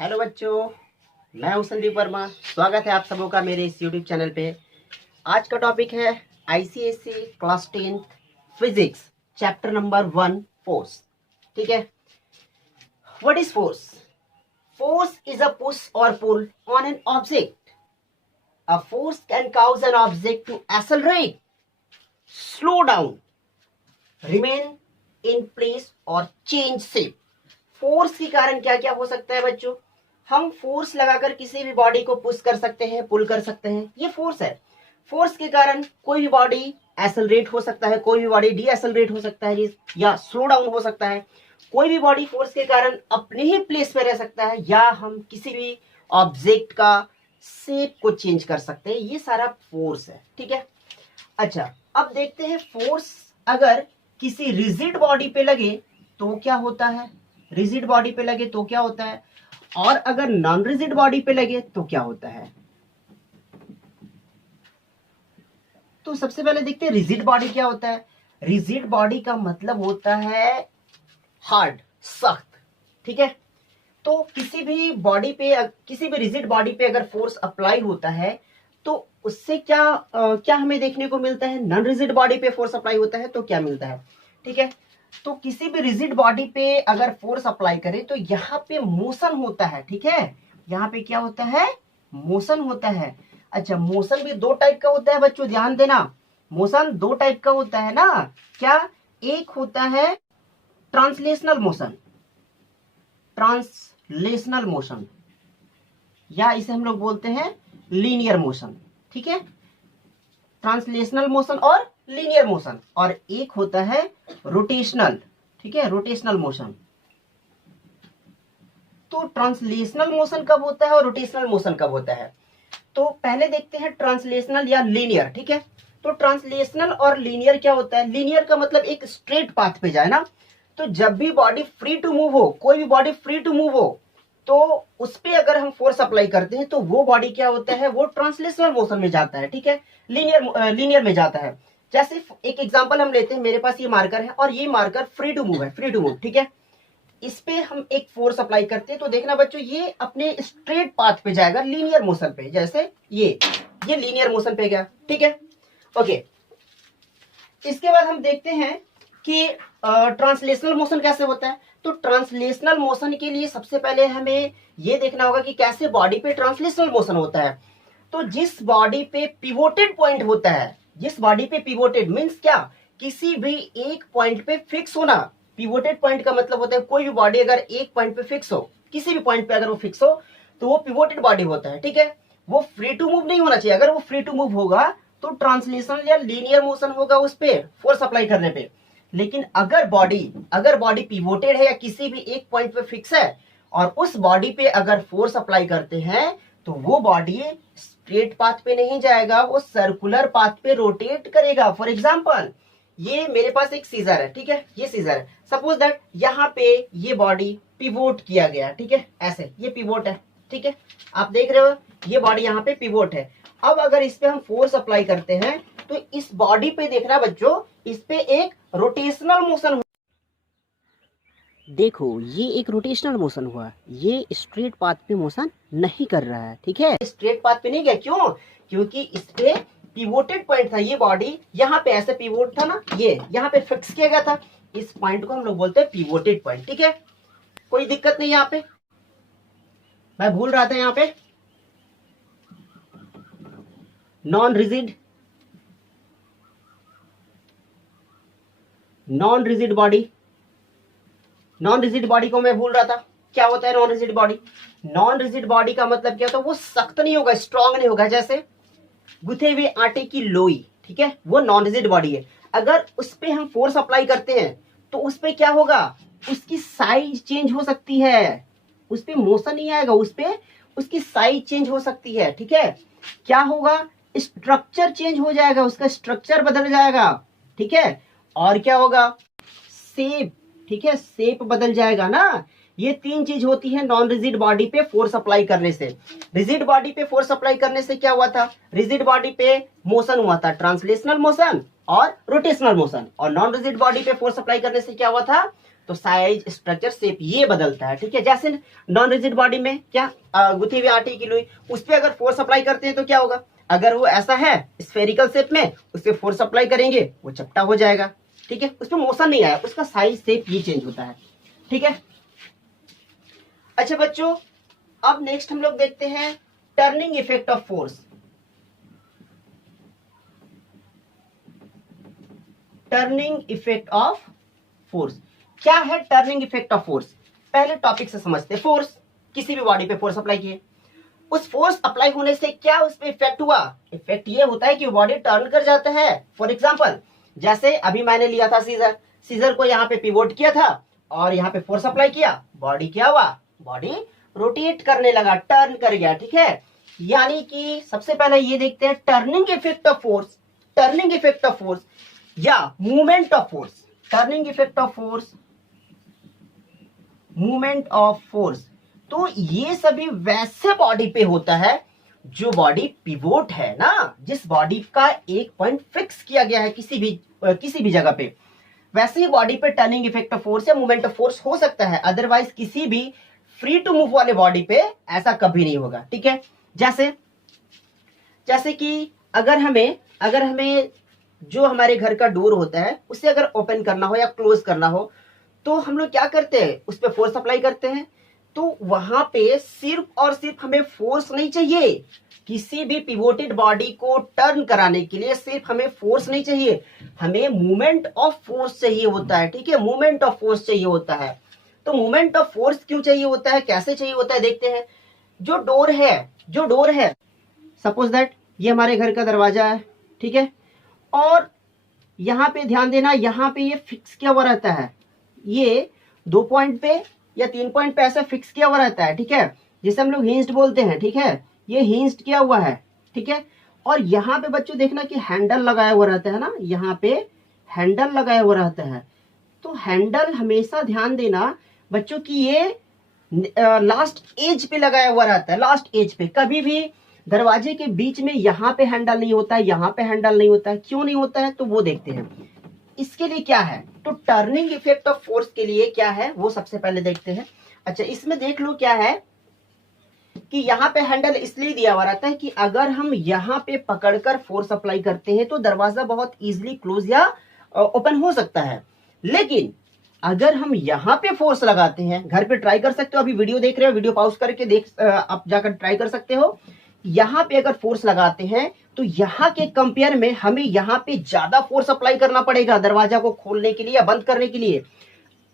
Hello बच्चों, मैं हूं संदीप वर्मा। स्वागत है आप सबों का मेरे इस यूट्यूब चैनल पे। आज का टॉपिक है ICSE class 10 physics chapter number 1 force. ठीक है। What is force? Force is a push और pull on an object. A force can cause an object to accelerate, slow down, remain in place और change shape. Force के कारण क्या क्या हो सकता है बच्चों? हम फोर्स लगाकर किसी भी बॉडी को पुश कर सकते हैं, पुल कर सकते हैं, ये फोर्स है। फोर्स के कारण कोई भी बॉडी एक्सेलरेट हो सकता है, कोई भी बॉडी डी एक्सेलरेट हो सकता है या स्लो डाउन हो सकता है। कोई भी बॉडी फोर्स के कारण अपने ही प्लेस पे रह सकता है या हम किसी भी ऑब्जेक्ट का शेप को चेंज कर सकते हैं। ये सारा फोर्स है। ठीक है। अच्छा, अब देखते हैं फोर्स अगर किसी रिजिड बॉडी पे लगे तो क्या होता है। रिजिड बॉडी पे लगे तो क्या होता है, और अगर नॉन रिजिड बॉडी पे लगे तो क्या होता है। तो सबसे पहले देखते हैं रिजिड बॉडी क्या होता है। रिजिड बॉडी का मतलब होता है हार्ड, सख्त। ठीक है। तो किसी भी बॉडी पे, किसी भी रिजिड बॉडी पे अगर फोर्स अप्लाई होता है तो उससे क्या हमें देखने को मिलता है। नॉन रिजिड बॉडी पे फोर्स अप्लाई होता है तो क्या मिलता है। ठीक है। तो किसी भी रिजिड बॉडी पे अगर फोर्स अप्लाई करें तो यहाँ पे मोशन होता है। ठीक है। यहाँ पे क्या होता है, मोशन होता है। अच्छा, मोशन भी दो टाइप का होता है बच्चों, ध्यान देना। मोशन दो टाइप का होता है ना। क्या? एक होता है ट्रांसलेशनल मोशन, ट्रांसलेशनल मोशन, या इसे हम लोग बोलते हैं लीनियर मोशन। ठीक है। ट्रांसलेशनल मोशन और लीनियर मोशन। और एक होता है रोटेशनल। ठीक है, रोटेशनल मोशन। तो ट्रांसलेशनल मोशन कब होता है और रोटेशनल मोशन कब होता है? तो पहले देखते हैं ट्रांसलेशनल या लीनियर। ठीक है। तो ट्रांसलेशनल और लीनियर क्या होता है? लीनियर का मतलब एक स्ट्रेट पाथ पे जाए ना। तो जब भी बॉडी फ्री टू मूव हो, कोई भी बॉडी फ्री टू मूव हो, तो उस पे अगर हम फोर्स अप्लाई करते हैं तो वो बॉडी क्या होता है, वो ट्रांसलेशनल मोशन में जाता है। ठीक है। लीनियर में जाता है। जैसे एक एग्जांपल हम लेते हैं, मेरे पास ये मार्कर है और ये मार्कर फ्री टू मूव है, फ्री टू मूव। ठीक है। इस पे हम एक फोर्स अप्लाई करते हैं तो देखना बच्चों, ये अपने स्ट्रेट पाथ पे जाएगा, लीनियर मोशन पे। जैसे ये लीनियर मोशन पे गया। ठीक है। ओके। इसके बाद हम देखते हैं कि ट्रांसलेशनल मोशन कैसे होता है। तो ट्रांसलेशनल मोशन के लिए सबसे पहले हमें ये देखना होगा कि कैसे बॉडी पे ट्रांसलेशनल मोशन होता है। तो जिस बॉडी पे पिवोटेड पॉइंट होता है, जिस बॉडी पे पिवोटेड मींस क्या, किसी भी एक पॉइंट पे फिक्स होना। पिवोटेड पॉइंट का मतलब होता है कोई भी बॉडी अगर एक पॉइंट पे फिक्स हो, किसी भी पॉइंट पे अगर वो फिक्स हो तो वो पिवोटेड बॉडी होता है। ठीक है। वो फ्री टू मूव नहीं होना चाहिए। अगर वो फ्री टू मूव होगा तो ट्रांसलेशनल या लीनियर मोशन होगा उस पे फोर्स अप्लाई करने पे। लेकिन अगर बॉडी पिवोटेड है या किसी भी एक पॉइंट पे फिक्स है और उस बॉडी पे अगर फोर्स अप्लाई करते हैं तो वो बॉडी स्ट्रेट पाथ पे नहीं जाएगा, वो सर्कुलर पाथ पे रोटेट करेगा। फॉर एग्जांपल, ये मेरे पास एक सीजर है। ठीक है। ये सीजर है। सपोज दैट यहाँ पे ये बॉडी पिवोट किया गया। ठीक है। ऐसे ये पिवोट है। ठीक है। आप देख रहे हो ये बॉडी यहाँ पे पिवोट है। अब अगर इस पे हम फोर्स अप्लाई करते हैं तो इस बॉडी पे देखना बच्चों, इस पे एक रोटेशनल मोशन। देखो ये एक रोटेशनल मोशन हुआ, ये स्ट्रेट पाथ पे मोशन नहीं कर रहा है। ठीक है। स्ट्रेट पाथ पे नहीं गया, क्यों? क्योंकि इस पे पिवोटेड पॉइंट था। ये बॉडी यहाँ पे ऐसे पिवोट था ना, ये यहाँ पे फिक्स किया गया था। इस पॉइंट को हम लोग बोलते हैं पिवोटेड पॉइंट। ठीक है। कोई दिक्कत नहीं यहाँ पे। मैं भूल रहा था यहाँ पे non rigid body. Non rigid body को मैं भूल रहा था। क्या होता है non rigid body? Non rigid body का मतलब क्या होता है, वो सख्त नहीं होगा, स्ट्रांग नहीं होगा। जैसे गुथे हुए आटे की लोई। ठीक है। वो नॉन रिजिड बॉडी है। अगर उस पे हम फोर्स अप्लाई करते हैं तो उस पे क्या होगा, उसकी साइज चेंज हो सकती है। उस पे मोशन नहीं आएगा, उस पे उसकी साइज चेंज हो सकती है। ठीक है। क्या होगा, स्ट्रक्चर चेंज हो जाएगा, उसका स्ट्रक्चर बदल जाएगा। ठीक है। और क्या होगा, शेप। ठीक है, शेप बदल जाएगा ना। ये तीन चीज होती है नॉन रिजिड बॉडी पे फोर्स अप्लाई करने से। रिजिड बॉडी पे फोर्स अप्लाई करने से क्या हुआ था, रिजिड बॉडी पे मोशन हुआ था, ट्रांसलेशनल मोशन और रोटेशनल मोशन। और नॉन रिजिड बॉडी पे फोर्स अप्लाई करने से क्या हुआ था, तो साइज, स्ट्रक्चर, शेप ये बदलता है, ठीक है। जैसे नॉन रिजिड बॉडी में क्या गुथी हुई आटे की लोई, उस पर अगर फोर्स अप्लाई करते हैं तो क्या होगा, अगर वो ऐसा है स्फेरिकल शेप में, उस पर फोर्स अप्लाई करेंगे वो चपटा हो जाएगा, ठीक है। उस पर मोशन नहीं आया, उसका साइज, शेप ये चेंज होता है, ठीक है। अच्छा बच्चों, अब नेक्स्ट हम लोग देखते हैं turning effect of force. Turning effect of force क्या है? टर्निंग इफेक्ट ऑफ फोर्स पहले टॉपिक से समझते हैं। फोर्स, किसी भी बॉडी पे फोर्स अप्लाई किए, उस फोर्स अप्लाई होने से क्या उस पे इफेक्ट हुआ? इफेक्ट ये होता है कि बॉडी टर्न कर जाता है। फॉर एग्जांपल, जैसे अभी मैंने लिया था सीजर, सीजर को यहाँ पे पिवोट किया था और यहाँ पे फोर्स अप्लाई किया, बॉडी क्या हुआ, बॉडी रोटेट करने लगा, टर्न कर गया, ठीक है। यानी कि सबसे पहले ये देखते हैं turning effect of force. Turning effect of force या movement of force. Turning effect of force, movement of force, तो ये सभी वैसे बॉडी पे होता है जो बॉडी पिवोट है ना, जिस बॉडी का एक पॉइंट फिक्स किया गया है किसी भी जगह पे, वैसे ही बॉडी पे टर्निंग इफेक्ट ऑफ फोर्स या मूवमेंट ऑफ फोर्स हो सकता है। अदरवाइज किसी भी फ्री टू मूव वाले बॉडी पे ऐसा कभी नहीं होगा, ठीक है। जैसे कि अगर हमें जो हमारे घर का डोर होता है उसे अगर ओपन करना हो या क्लोज करना हो, तो हम लोग क्या करते हैं, उस पर फोर्स अप्लाई करते हैं। तो वहां पे सिर्फ और सिर्फ हमें फोर्स नहीं चाहिए, किसी भी पिवोटेड बॉडी को टर्न कराने के लिए सिर्फ हमें फोर्स नहीं चाहिए, हमें मूवमेंट ऑफ फोर्स चाहिए होता है, ठीक है। मूवमेंट ऑफ फोर्स चाहिए होता है। तो मूवमेंट ऑफ फोर्स क्यों चाहिए होता है, कैसे चाहिए होता है, देखते हैं। जो डोर है सपोज दैट ये हमारे घर का दरवाजा है, ठीक है, और यहाँ पे ध्यान देना, यहाँ पे ये फिक्स किया हुआ रहता है, ये 2 पॉइंट पे या 3 पॉइंट पे ऐसा फिक्स किया हुआ रहता है, ठीक है, जिसे हम लोग हिंज्ड बोलते हैं, ठीक है। ये हिंज्ड किया हुआ है, ठीक है। और यहाँ पे बच्चों देखना कि हैंडल लगाया हुआ रहता है ना, यहाँ पे हैंडल लगाया हुआ रहता है। तो हैंडल हमेशा ध्यान देना बच्चों की ये लास्ट एज पे लगाया हुआ रहता है, लास्ट एज पे। कभी भी दरवाजे के बीच में यहाँ पे हैंडल नहीं होता है, यहाँ पे हैंडल नहीं होता है। क्यों नहीं होता है, तो वो देखते हैं। इसके लिए क्या है, तो टर्निंग इफेक्ट ऑफ फोर्स के लिए क्या है वो सबसे पहले देखते हैं। अच्छा, इसमें देख लो क्या है कि यहाँ पे हैंडल इसलिए दिया हुआ रहता है कि अगर हम यहाँ पे पकड़कर फोर्स अप्लाई करते हैं तो दरवाजा बहुत इजीली क्लोज या ओपन हो सकता है। लेकिन अगर हम यहाँ पे फोर्स लगाते हैं, घर पे ट्राई कर सकते हो, अभी वीडियो देख रहे हो, वीडियो पॉज करके आप जाकर ट्राई कर सकते हो। यहाँ पे अगर फोर्स लगाते हैं तो यहाँ के कंपेयर में हमें यहाँ पे ज्यादा फोर्स अप्लाई करना पड़ेगा दरवाजा को खोलने के लिए या बंद करने के लिए।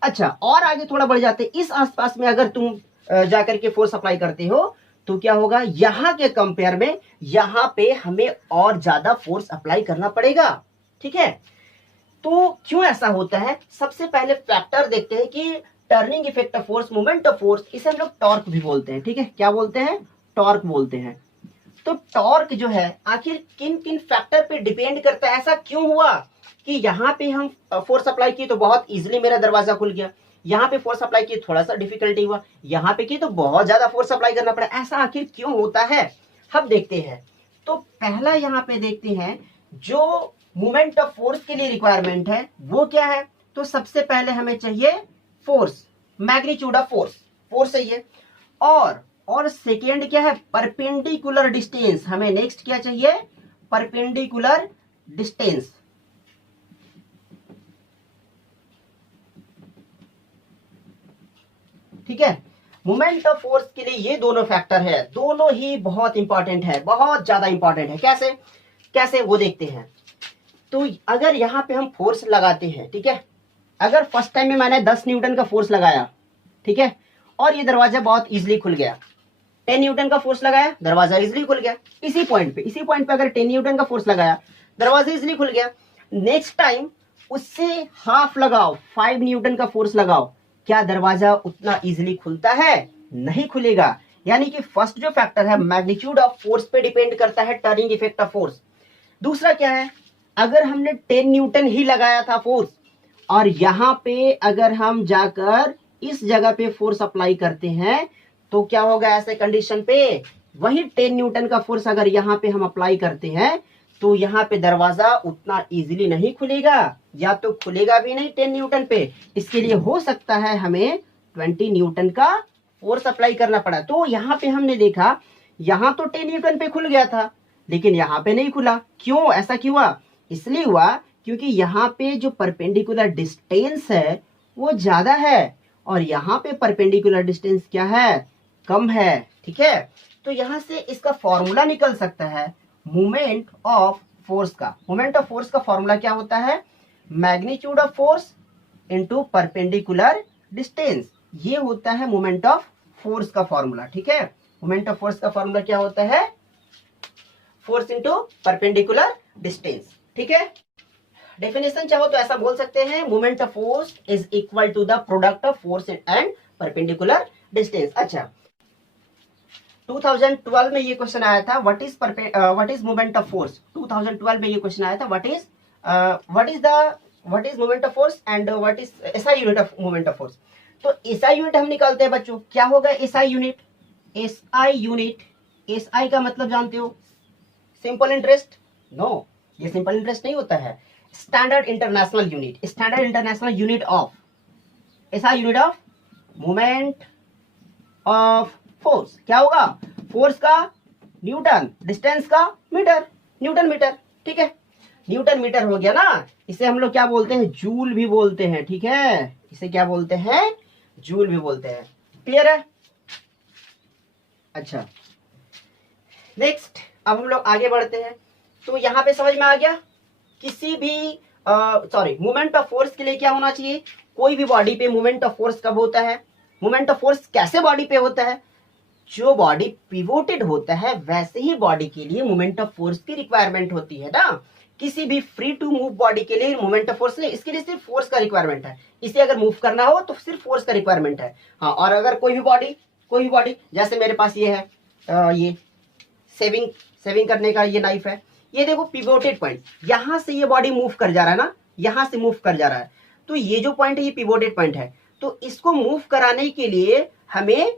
अच्छा, और आगे थोड़ा बढ़ जाते, इस आसपास में अगर तुम जाकर के फोर्स अप्लाई करते हो तो क्या होगा, यहाँ के कंपेयर में यहाँ पे हमें और ज्यादा फोर्स अप्लाई करना पड़ेगा, ठीक है। तो क्यों ऐसा होता है, सबसे पहले फैक्टर देखते हैं कि turning effect of force, movement of force, इसे हम लोग टॉर्क भी बोलते हैं, ठीक है। क्या बोलते हैं, टॉर्क बोलते हैं। तो टॉर्क जो है आखिर किन किन फैक्टर पे डिपेंड करता है। ऐसा क्यों हुआ कि यहाँ पे हम फोर्स अप्लाई किए तो बहुत इजीली मेरा दरवाजा खुल गया, यहाँ पे फोर्स अप्लाई किए थोड़ा सा डिफिकल्टी हुआ, यहाँ पे किए तो बहुत ज्यादा फोर्स अप्लाई करना पड़ा। ऐसा आखिर क्यों होता है, हम देखते हैं। तो पहला यहाँ पे देखते हैं जो मूवमेंट ऑफ फोर्स के लिए रिक्वायरमेंट है वो क्या है। तो सबसे पहले हमें चाहिए force, magnitude of force, force चाहिए। और सेकेंड क्या है, परपेंडिकुलर डिस्टेंस। हमें नेक्स्ट क्या चाहिए, परपेंडिकुलर डिस्टेंस, ठीक है। मोमेंट ऑफ फोर्स के लिए ये दोनों फैक्टर है, दोनों ही बहुत इंपॉर्टेंट है, बहुत ज्यादा इंपॉर्टेंट है। कैसे वो देखते हैं। तो अगर यहाँ पे हम फोर्स लगाते हैं, ठीक है, अगर फर्स्ट टाइम में मैंने 10 न्यूटन का फोर्स लगाया, ठीक है, और ये दरवाजा बहुत इजीली खुल गया, 10 न्यूटन का फोर्स लगाया, दरवाजा इजीली खुल गया। इसी पॉइंट पे अगर 10 न्यूटन का फोर्स लगाया, दरवाजा इजीली खुल गया। नेक्स्ट टाइम उससे हाफ लगाओ, 5 न्यूटन का फोर्स लगाओ, क्या दरवाजा उतना इजीली खुलता है, नहीं खुलेगा। यानी कि फर्स्ट जो फैक्टर है मैग्नीट्यूड ऑफ फोर्स पे डिपेंड करता है टर्निंग इफेक्ट ऑफ फोर्स। दूसरा क्या है, अगर हमने 10 न्यूटन ही लगाया था फोर्स और यहाँ पे अगर हम जाकर इस जगह पे फोर्स अप्लाई करते हैं तो क्या होगा, ऐसे कंडीशन पे वही 10 न्यूटन का फोर्स अगर यहाँ पे हम अप्लाई करते हैं तो यहाँ पे दरवाजा उतना इजीली नहीं खुलेगा, या तो खुलेगा भी नहीं 10 न्यूटन पे। इसके लिए हो सकता है हमें 20 न्यूटन का फोर्स अप्लाई करना पड़ा। तो यहाँ पे हमने देखा यहाँ तो 10 न्यूटन पे खुल गया था, लेकिन यहाँ पे नहीं खुला। क्यों, ऐसा क्यों हुआ? इसलिए हुआ क्योंकि यहाँ पे जो परपेंडिकुलर डिस्टेंस है वो ज्यादा है, और यहाँ पे परपेंडिकुलर डिस्टेंस क्या है, कम है। ठीक है, तो यहाँ से इसका फॉर्मूला निकल सकता है मोमेंट ऑफ फोर्स का। मोमेंट ऑफ फोर्स का फॉर्मूला क्या होता है? Magnitude of force into perpendicular distance, ये होता है मोमेंट ऑफ फोर्स का फॉर्मूला। ठीक है, मोमेंट ऑफ फोर्स का फॉर्मूला क्या होता है? Force into perpendicular distance. ठीक है, डेफिनेशन चाहो तो ऐसा बोल सकते हैं, moment of force is equal to the product of force and perpendicular distance. अच्छा, 2012 में ये क्वेश्चन आया था, what is moment of force. 2012 में ये क्वेश्चन आया था, what is moment of force and what is SI unit of moment of force. तो एसआई यूनिट हम निकालते हैं बच्चों, क्या होगा एसआई यूनिट? एसआई का मतलब जानते हो? Simple interest? नो, ये सिंपल इंटरेस्ट नहीं होता है, standard international unit. Standard international unit of SI unit of moment of force क्या होगा? फोर्स का न्यूटन, डिस्टेंस का मीटर, न्यूटन मीटर। ठीक है, न्यूटन मीटर हो गया ना, इसे हम लोग क्या बोलते हैं? जूल भी बोलते हैं। ठीक है, इसे क्या बोलते हैं? जूल भी बोलते हैं। क्लियर है? अच्छा, नेक्स्ट अब हम लोग आगे बढ़ते हैं। तो यहां पे समझ में आ गया, किसी भी मोमेंट ऑफ फोर्स के लिए क्या होना चाहिए? कोई भी बॉडी पे मोमेंट ऑफ फोर्स कब होता है? मोमेंट ऑफ फोर्स कैसे बॉडी पे होता है? जो बॉडी पिवोटेड होता है वैसे ही बॉडी के लिए मोमेंट ऑफ फोर्स की रिक्वायरमेंट होती है ना। किसी भी फ्री टू मूव बॉडी के लिए मोमेंट ऑफ फोर्स नहीं, इसके लिए सिर्फ फोर्स का रिक्वायरमेंट है। इसे अगर मूव करना हो तो सिर्फ फोर्स का रिक्वायरमेंट है। हाँ, और अगर कोई भी बॉडी जैसे मेरे पास ये है, ये सेविंग करने का ये नाइफ है, ये देखो पिवोटेड पॉइंट, यहां से ये बॉडी मूव कर जा रहा है ना, यहां से मूव कर जा रहा है, तो ये जो पॉइंट है ये पिवोटेड पॉइंट है। तो इसको मूव कराने के लिए हमें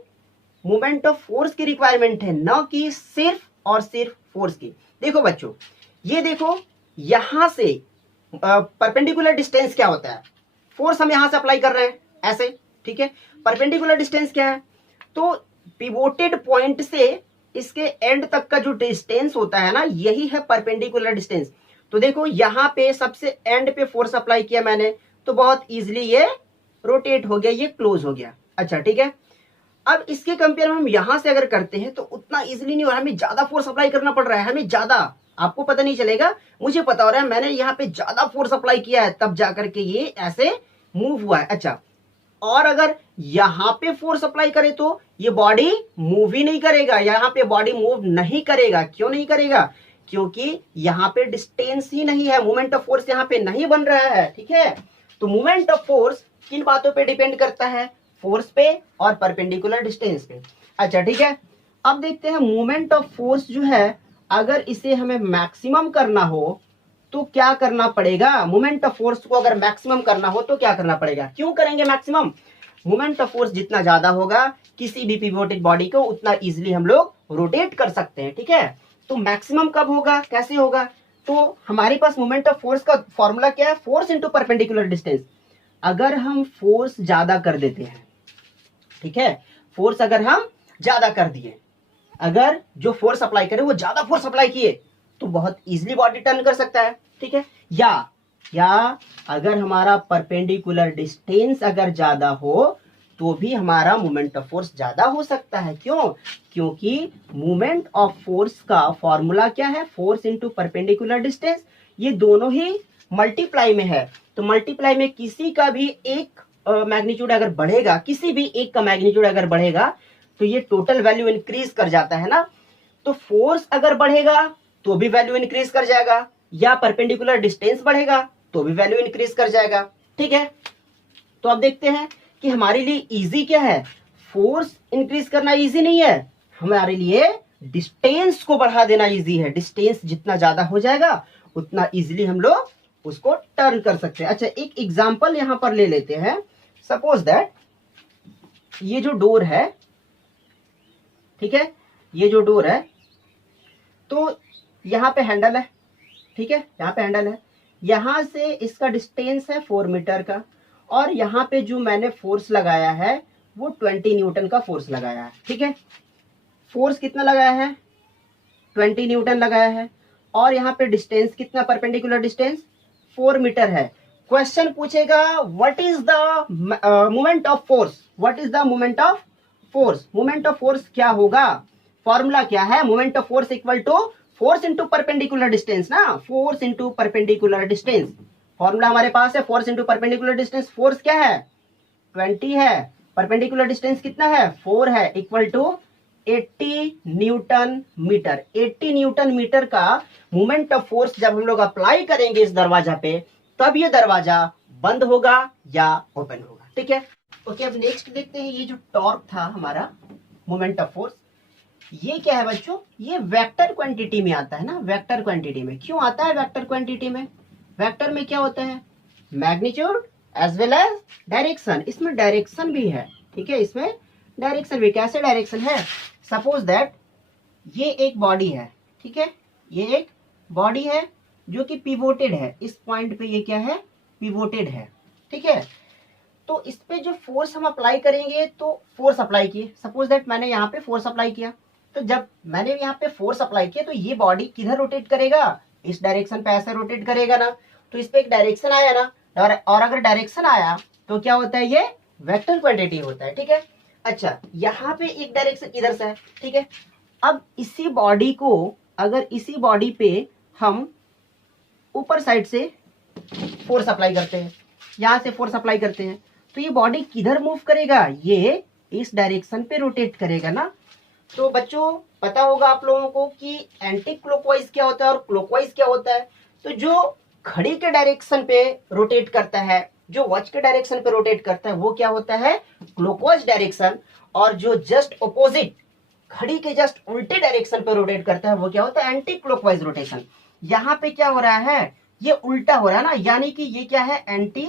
मोमेंट ऑफ फोर्स की रिक्वायरमेंट है, न कि सिर्फ और सिर्फ फोर्स की। देखो बच्चों, ये देखो यहां से परपेंडिकुलर डिस्टेंस क्या होता है? फोर्स हम यहां से अप्लाई कर रहे हैं ऐसे, ठीक है। परपेंडिकुलर डिस्टेंस क्या है? तो पिवोटेड पॉइंट से इसके एंड तक का जो डिस्टेंस होता है ना, यही है परपेंडिकुलर डिस्टेंस। तो देखो यहां पे सबसे एंड पे फोर्स अप्लाई किया मैंने, तो बहुत इजीली ये रोटेट हो गया, ये क्लोज हो गया। अच्छा ठीक है, अब इसके कंपेयर में हम यहां से अगर करते हैं तो उतना इजीली नहीं हो रहा, हमें ज्यादा फोर्स अप्लाई करना पड़ रहा है, हमें ज्यादा, आपको पता नहीं चलेगा, मुझे पता हो रहा है, मैंने यहाँ पे ज्यादा फोर्स अप्लाई किया है, तब जाकर के ये ऐसे मूव हुआ है। अच्छा, और अगर यहां पे फोर्स अप्लाई करे तो ये बॉडी मूव ही नहीं करेगा, यहां पे बॉडी मूव नहीं करेगा। क्यों नहीं करेगा? क्योंकि यहां पे डिस्टेंस ही नहीं है, मोमेंट ऑफ फोर्स यहां पे नहीं बन रहा है। ठीक है, तो मोमेंट ऑफ फोर्स किन बातों पे डिपेंड करता है? फोर्स पे और परपेंडिकुलर डिस्टेंस पे। अच्छा ठीक है, अब देखते हैं मोमेंट ऑफ फोर्स जो है, अगर इसे हमें मैक्सिमम करना हो तो क्या करना पड़ेगा? मोमेंट ऑफ फोर्स को अगर मैक्सिमम करना हो तो क्या करना पड़ेगा? क्यों करेंगे मैक्सिमम? मोमेंट ऑफ फोर्स जितना ज्यादा होगा किसी भी पिवोटेड बॉडी को, उतना इजीली हम लोग रोटेट कर सकते हैं। ठीक है, तो मैक्सिमम कब होगा, कैसे होगा? तो हमारे पास मोमेंट ऑफ फोर्स का फॉर्मूला क्या है? Force into perpendicular distance. अगर हम फोर्स ज्यादा कर देते हैं, ठीक है, फोर्स अगर हम ज्यादा कर दिए, अगर जो फोर्स अप्लाई करे वो ज्यादा फोर्स अप्लाई किए, तो बहुत इजीली बॉडी टर्न कर सकता है। ठीक है, या अगर हमारा परपेंडिकुलर डिस्टेंस अगर ज्यादा हो तो भी हमारा मोमेंट ऑफ फोर्स ज्यादा हो सकता है। क्यों? क्योंकि मोमेंट ऑफ फोर्स का फॉर्मूला क्या है? Force into perpendicular distance. ये दोनों ही मल्टीप्लाई में है, तो मल्टीप्लाई में किसी का भी एक मैग्नीट्यूड अगर बढ़ेगा, किसी भी एक का मैग्नीट्यूड अगर बढ़ेगा तो ये टोटल वैल्यू इंक्रीज कर जाता है ना। तो फोर्स अगर बढ़ेगा तो भी वैल्यू इंक्रीज कर जाएगा, या परपेंडिकुलर डिस्टेंस बढ़ेगा तो भी वैल्यू इंक्रीज कर जाएगा। ठीक है, तो अब देखते हैं कि हमारे लिए इजी क्या है। फोर्स इंक्रीज करना इजी नहीं है, हमारे लिए डिस्टेंस को बढ़ा देना इजी है। डिस्टेंस जितना ज्यादा हो जाएगा उतना इजीली हम लोग उसको टर्न कर सकते हैं। अच्छा, एक एग्जांपल यहां पर ले लेते हैं। सपोज दैट ये जो डोर है, ठीक है, ये जो डोर है, तो यहां पे हैंडल है, ठीक है, यहाँ पे हैंडल है, यहाँ से इसका डिस्टेंस है 4 मीटर का, और यहाँ पे जो मैंने फोर्स लगाया है वो 20 न्यूटन का फोर्स लगाया है। ठीक है, फोर्स कितना लगाया है, 20 न्यूटन लगाया है, और यहाँ पे डिस्टेंस कितना, परपेंडिकुलर डिस्टेंस 4 मीटर है। क्वेश्चन पूछेगा what is the moment of force, what is the moment of force, moment of force क्या होगा, फॉर्मूला क्या है, moment of force equal to force into perpendicular distance ना, force into perpendicular distance, formula हमारे पास है force into perpendicular distance. Force क्या है 20 है, परपेंडिकुलर डिस्टेंस कितना है 4 है, equal to 80 newton metre. 80 newton metre का मोमेंट ऑफ फोर्स जब हम लोग अप्लाई करेंगे इस दरवाजा पे, तब ये दरवाजा बंद होगा या ओपन होगा। ठीक है, ओके, अब नेक्स्ट देखते हैं, ये जो टॉर्क था हमारा मोमेंट ऑफ फोर्स, ये क्या है बच्चों, ये वेक्टर क्वांटिटी में आता है ना, वेक्टर क्वांटिटी में। क्यों आता है वेक्टर क्वांटिटी में, वेक्टर में क्या होता है, magnitude as well as direction, इसमें डायरेक्शन भी है। ठीक है, इसमें डायरेक्शन भी, कैसे डायरेक्शन है, सपोज दैट ये एक बॉडी है, ठीक है, ये एक बॉडी है जो कि पिवोटेड है, इस पॉइंट पे ये क्या है, पिवोटेड है। ठीक है, तो इस पे जो फोर्स हम अप्लाई करेंगे, तो फोर्स अप्लाई किए, सपोज दैट मैंने यहाँ पे फोर्स अप्लाई किया, तो जब मैंने यहाँ पे फोर्स अप्लाई किया तो ये बॉडी किधर रोटेट करेगा, इस डायरेक्शन पे ऐसे रोटेट करेगा ना, तो इस पे एक डायरेक्शन आया ना, और अगर डायरेक्शन आया तो क्या होता है, ये वेक्टर क्वांटिटी होता है। ठीक है, अच्छा, यहाँ पे एक डायरेक्शन इधर से है। ठीक है, अब इसी बॉडी को, अगर इसी बॉडी पे हम ऊपर साइड से फोर्स अप्लाई करते हैं, यहाँ से फोर्स अप्लाई करते हैं, तो ये बॉडी किधर मूव करेगा, ये इस डायरेक्शन पे रोटेट करेगा ना। तो बच्चों पता होगा आप लोगों को कि एंटी क्लॉकवाइज क्या होता है और क्लॉकवाइज क्या होता है। तो जो घड़ी के डायरेक्शन पे रोटेट करता है, जो वॉच के डायरेक्शन पे रोटेट करता है, वो क्या होता है, क्लॉकवाइज डायरेक्शन, और जो जस्ट ऑपोजिट, घड़ी के जस्ट उल्टे डायरेक्शन पे रोटेट करता है, वो क्या होता है, एंटी क्लॉकवाइज रोटेशन। यहाँ पे क्या हो रहा है, ये उल्टा हो रहा है ना, यानी कि ये क्या है, एंटी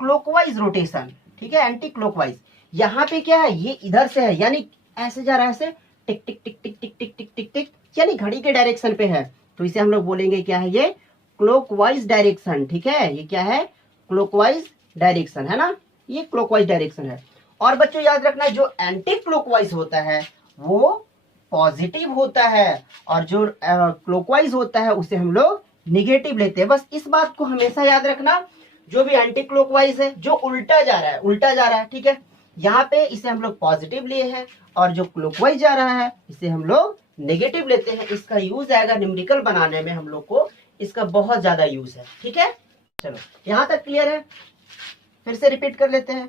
क्लॉकवाइज रोटेशन। ठीक है, एंटी क्लॉकवाइज। यहाँ पे क्या है, ये इधर से है, यानी ऐसे जा रहा है, ऐसे टिक टिक टिक टिक टिक टिक टिक टिक टिक, यानी घड़ी के डायरेक्शन पे है, तो इसे हम लोग बोलेंगे क्या है, ये क्लॉकवाइज डायरेक्शन। ठीक है, ये क्या है, क्लॉकवाइज डायरेक्शन है ना, ये क्लॉकवाइज डायरेक्शन है। और बच्चों याद रखना, जो एंटी क्लॉकवाइज होता है वो पॉजिटिव होता है, और जो क्लॉकवाइज होता है उसे हम लोग निगेटिव लेते हैं। बस इस बात को हमेशा याद रखना, जो भी एंटी क्लॉकवाइज है, जो उल्टा जा रहा है, उल्टा जा रहा है। ठीक है, यहाँ पे इसे हम लोग पॉजिटिव लिए हैं, और जो क्लॉकवाइज जा रहा है इसे हम लोग नेगेटिव लेते हैं। इसका यूज आएगा न्यूमेरिकल बनाने में, हम लोग को इसका बहुत ज्यादा यूज है। ठीक है, चलो यहाँ तक क्लियर है, फिर से रिपीट कर लेते हैं।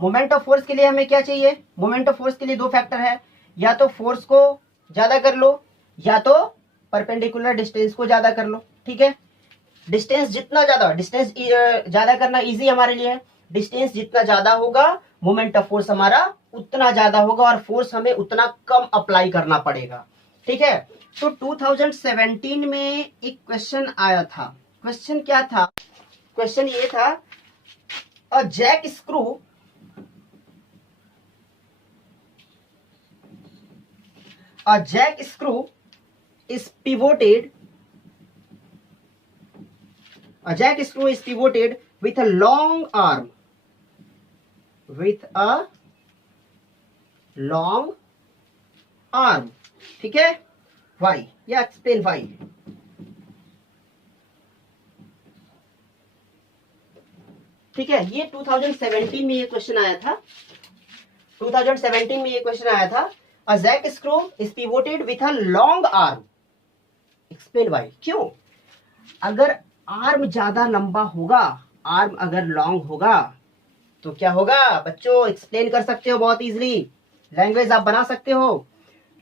मोमेंट ऑफ फोर्स के लिए हमें क्या चाहिए, मोमेंट ऑफ फोर्स के लिए दो फैक्टर है, या तो फोर्स को ज्यादा कर लो, या तो परपेंडिकुलर डिस्टेंस को ज्यादा कर लो। ठीक है, डिस्टेंस जितना ज्यादा, डिस्टेंस ज्यादा करना इजी हमारे लिए है, डिस्टेंस जितना ज्यादा होगा मोमेंट ऑफ फोर्स हमारा उतना ज्यादा होगा, और फोर्स हमें उतना कम अप्लाई करना पड़ेगा। ठीक है, तो 2017 में एक क्वेश्चन आया था। क्वेश्चन क्या था, क्वेश्चन ये था, a jack screw is pivoted, a jack screw is pivoted with a long arm, ठीक है, why, या explain why। ठीक है, ये 2017 में ये क्वेश्चन आया था, 2017 में ये क्वेश्चन आया था, a jack screw is pivoted with a long arm, explain why। क्यों, अगर आर्म ज्यादा लंबा होगा, आर्म अगर लॉन्ग होगा तो क्या होगा बच्चों, एक्सप्लेन कर सकते हो बहुत इजीली, लैंग्वेज आप बना सकते हो।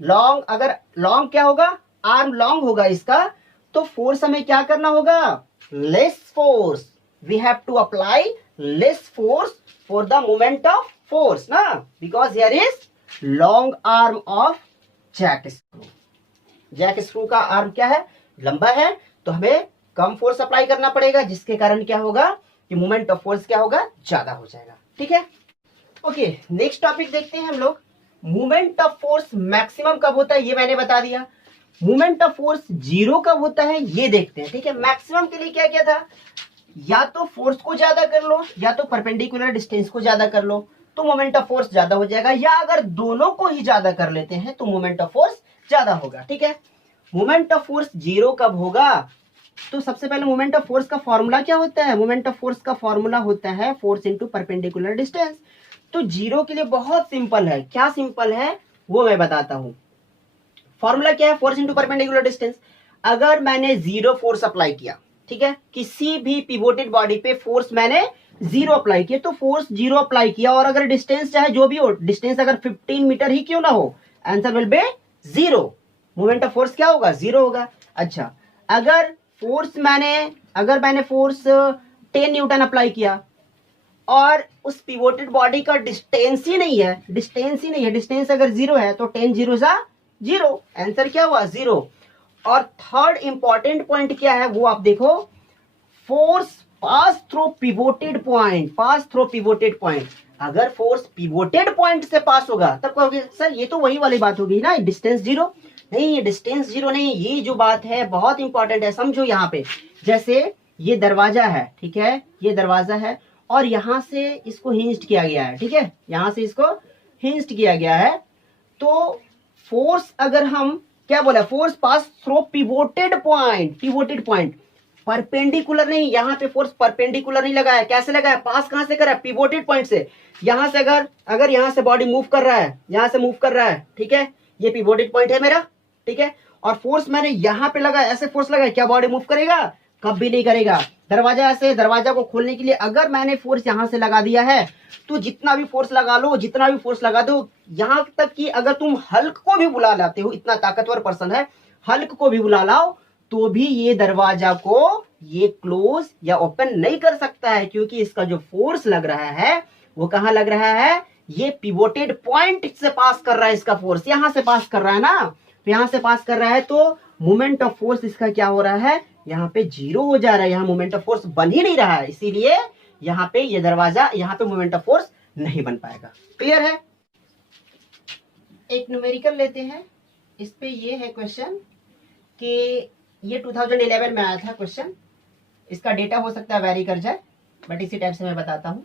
लॉन्ग, अगर लॉन्ग क्या होगा, आर्म लॉन्ग होगा इसका, तो फोर्स हमें क्या करना होगा, less force, we have to apply less force for the moment of force ना, because here is long arm of jack screw. Jack screw का आर्म क्या है, लंबा है, तो हमें कम फोर्स अप्लाई करना पड़ेगा, जिसके कारण क्या होगा कि मोमेंट ऑफ फोर्स क्या होगा, ज्यादा हो जाएगा। ठीक है, ओके, नेक्स्ट टॉपिक देखते हैं हम लोग। मोमेंट ऑफ फोर्स मैक्सिमम कब होता है, ये मैंने बता दिया। मोमेंट ऑफ फोर्स जीरो कब होता है ये देखते हैं, ठीक है। मैक्सिमम के लिए क्या किया था, या तो फोर्स को ज्यादा कर लो या तो परपेंडिकुलर डिस्टेंस को ज्यादा कर लो तो मोमेंट ऑफ फोर्स ज्यादा हो जाएगा, या अगर दोनों को ही ज्यादा कर लेते हैं तो मोमेंट ऑफ फोर्स ज्यादा होगा, ठीक है। मोमेंट ऑफ फोर्स जीरो कब होगा, तो सबसे पहले मोमेंट ऑफ फोर्स का फॉर्मूला क्या होता है, मोमेंट ऑफ फोर्स का फॉर्मूला होता है फोर्स इंटू परपेंडिकुलर डिस्टेंस। तो जीरो के लिए बहुत सिंपल है, क्या सिंपल है वो मैं बताता हूं। फॉर्मूला क्या है, फोर्स इंटू परपेंडिकुलर डिस्टेंस। अगर मैंने जीरो फोर्स अप्लाई किया, ठीक है, किसी भी पिवोटेड बॉडी पे फोर्स मैंने जीरो अप्लाई किया, तो फोर्स जीरो अप्लाई किया, और अगर डिस्टेंस चाहे जो भी हो, डिस्टेंस अगर 15 मीटर ही क्यों ना हो, answer will be zero, moment of force क्या होगा, जीरो होगा। अच्छा, अगर मैंने फोर्स 10 न्यूटन अप्लाई किया और उस पिवोटेड बॉडी का डिस्टेंस ही नहीं है, डिस्टेंस अगर जीरो है तो 10 जीरो सा जीरो, आंसर क्या हुआ, जीरो। और थर्ड इंपॉर्टेंट पॉइंट क्या है वो आप देखो, force pass through pivoted point. अगर फोर्स पिवोटेड पॉइंट से पास होगा तब कहोगे सर ये तो वही वाली बात होगी ना, डिस्टेंस जीरो। नहीं, ये डिस्टेंस जीरो नहीं, ये जो बात है बहुत इंपॉर्टेंट है, समझो। यहाँ पे जैसे ये दरवाजा है, ठीक है, ये दरवाजा है और यहां से इसको हिंज्ड किया गया है, ठीक है, यहां से इसको हिंज्ड किया गया है। तो फोर्स अगर हम क्या बोला, force pass through pivoted point, perpendicular नहीं, यहां पे फोर्स परपेंडिकुलर नहीं लगा है, कैसे लगा है, पास कहां से कर रहा है, पिवोटेड पॉइंट से। यहां से अगर यहां से बॉडी मूव कर रहा है, यहां से मूव कर रहा है, ठीक है, ये पिवोटेड पॉइंट है मेरा, ठीक है, और फोर्स मैंने यहां पे लगा, ऐसे फोर्स लगा, क्या बॉडी मूव करेगा, कभी नहीं करेगा। दरवाजा ऐसे, दरवाजा को खोलने के लिए अगर मैंने फोर्स यहां से लगा दिया है तो जितना भी फोर्स लगा दो, यहां तक कि अगर तुम हल्क को भी बुला लाते हो, इतना ताकतवर पर्सन है, हल्क को भी बुला लाओ तो भी ये दरवाजा को ये क्लोज या ओपन नहीं कर सकता है, क्योंकि इसका जो फोर्स लग रहा है वो कहां लग रहा है, ये पिवोटेड पॉइंट से पास कर रहा है, इसका फोर्स यहां से पास कर रहा है ना, तो यहां से पास कर रहा है, तो मोमेंट ऑफ फोर्स इसका क्या हो रहा है, यहाँ पे जीरो हो जा रहा है, यहाँ मोमेंट ऑफ फोर्स बन ही नहीं रहा है, इसीलिए यहाँ पे ये दरवाजा, यहाँ पे मोमेंट ऑफ फोर्स नहीं बन पाएगा। क्लियर है। एक न्यूमेरिकल लेते हैं, इस पे ये है क्वेश्चन कि ये 2011 में आया था क्वेश्चन, इसका डेटा हो सकता है वेरी कर जाए, बट इसी टाइप से मैं बताता हूं।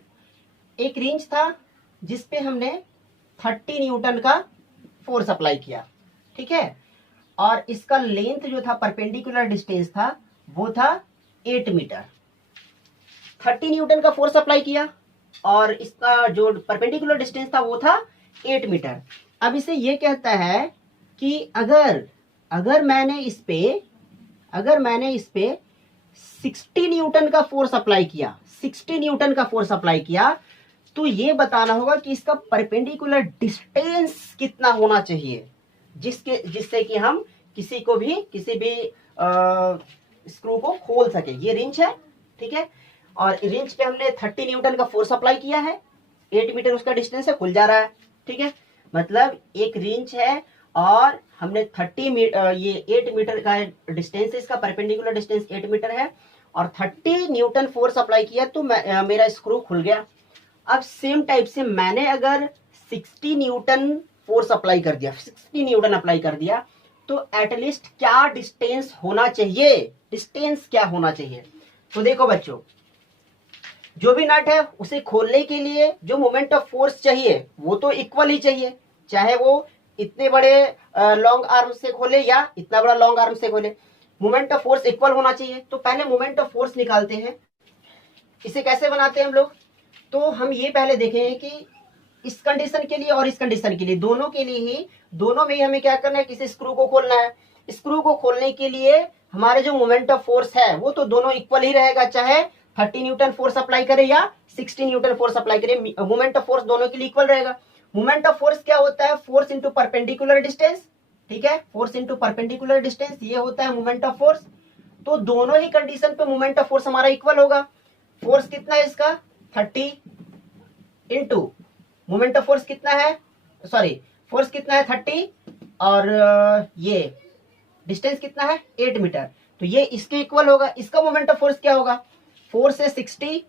एक रेंज था जिसपे हमने 30 न्यूटन का फोर्स अप्लाई किया, ठीक है, और इसका लेंथ जो था, परपेंडिकुलर डिस्टेंस था, वो था 8 मीटर। 30 न्यूटन का फोर्स अप्लाई किया और इसका जो परपेंडिकुलर डिस्टेंस था वो था 8 मीटर। अब इसे ये कहता है कि अगर मैंने इस पे 60 न्यूटन का फोर्स अप्लाई किया, 60 न्यूटन का फोर्स अप्लाई किया, तो ये बताना होगा कि इसका परपेंडिकुलर डिस्टेंस कितना होना चाहिए, जिससे कि हम किसी भी स्क्रू को खोल सके। ये रिंच है, ठीक है, और रिंच पे हमने 30 न्यूटन का फोर्स अप्लाई किया है, 8 मीटर उसका डिस्टेंस है, खुल जा रहा है, ठीक है, मतलब एक रिंच है और हमने 8 मीटर का डिस्टेंस है, इसका परपेंडिकुलर डिस्टेंस 8 मीटर है और 30 न्यूटन फोर्स अप्लाई किया तो मेरा स्क्रू खुल गया। अब सेम टाइप से मैंने अगर 60 न्यूटन फोर्स अप्लाई कर दिया, 60 न्यूटन अप्लाई कर दिया, तो एटलीस्ट क्या डिस्टेंस होना चाहिए, तो देखो बच्चों, जो भी नट है उसे खोलने के लिए जो मोमेंट ऑफ फोर्स चाहिए वो तो इक्वल ही चाहिए, चाहे वो इतने बड़े लॉन्ग आर्म से खोले या इतना बड़ा लॉन्ग आर्म से खोले, मोमेंट ऑफ फोर्स इक्वल होना चाहिए। तो पहले मोमेंट ऑफ फोर्स निकालते हैं। इसे कैसे बनाते हैं हम लोग, तो हम ये पहले देखेंगे कि इस कंडीशन के लिए और इस कंडीशन के लिए, दोनों के लिए ही, दोनों में ही हमें क्या करना है, किसी स्क्रू को खोलना है। स्क्रू को खोलने के लिए हमारे जो मोमेंट ऑफ फोर्स है वो तो दोनों इक्वल ही रहेगा, चाहे 30 न्यूटन फोर्स अप्लाई करे या 60 न्यूटन फोर्स अप्लाई करे, मोमेंट ऑफ फोर्स दोनों के लिए इक्वल रहेगा। मोमेंट ऑफ फोर्स क्या होता है, फोर्स इंटू परपेंडिकुलर डिस्टेंस, ठीक है, फोर्स इंटू परपेंडिकुलर डिस्टेंस, ये होता है मोमेंट ऑफ फोर्स। तो दोनों ही कंडीशन पे मोमेंट ऑफ फोर्स हमारा इक्वल होगा। फोर्स कितना है इसका, 30 इंटू मोमेंट ऑफ फोर्स कितना है, फोर्स कितना है 30 और ये डिस्टेंस कितना है 8 मीटर, तो ये इसके इक्वल होगा। इसका मोमेंट ऑफ फोर्स क्या होगा, फोर्स है 60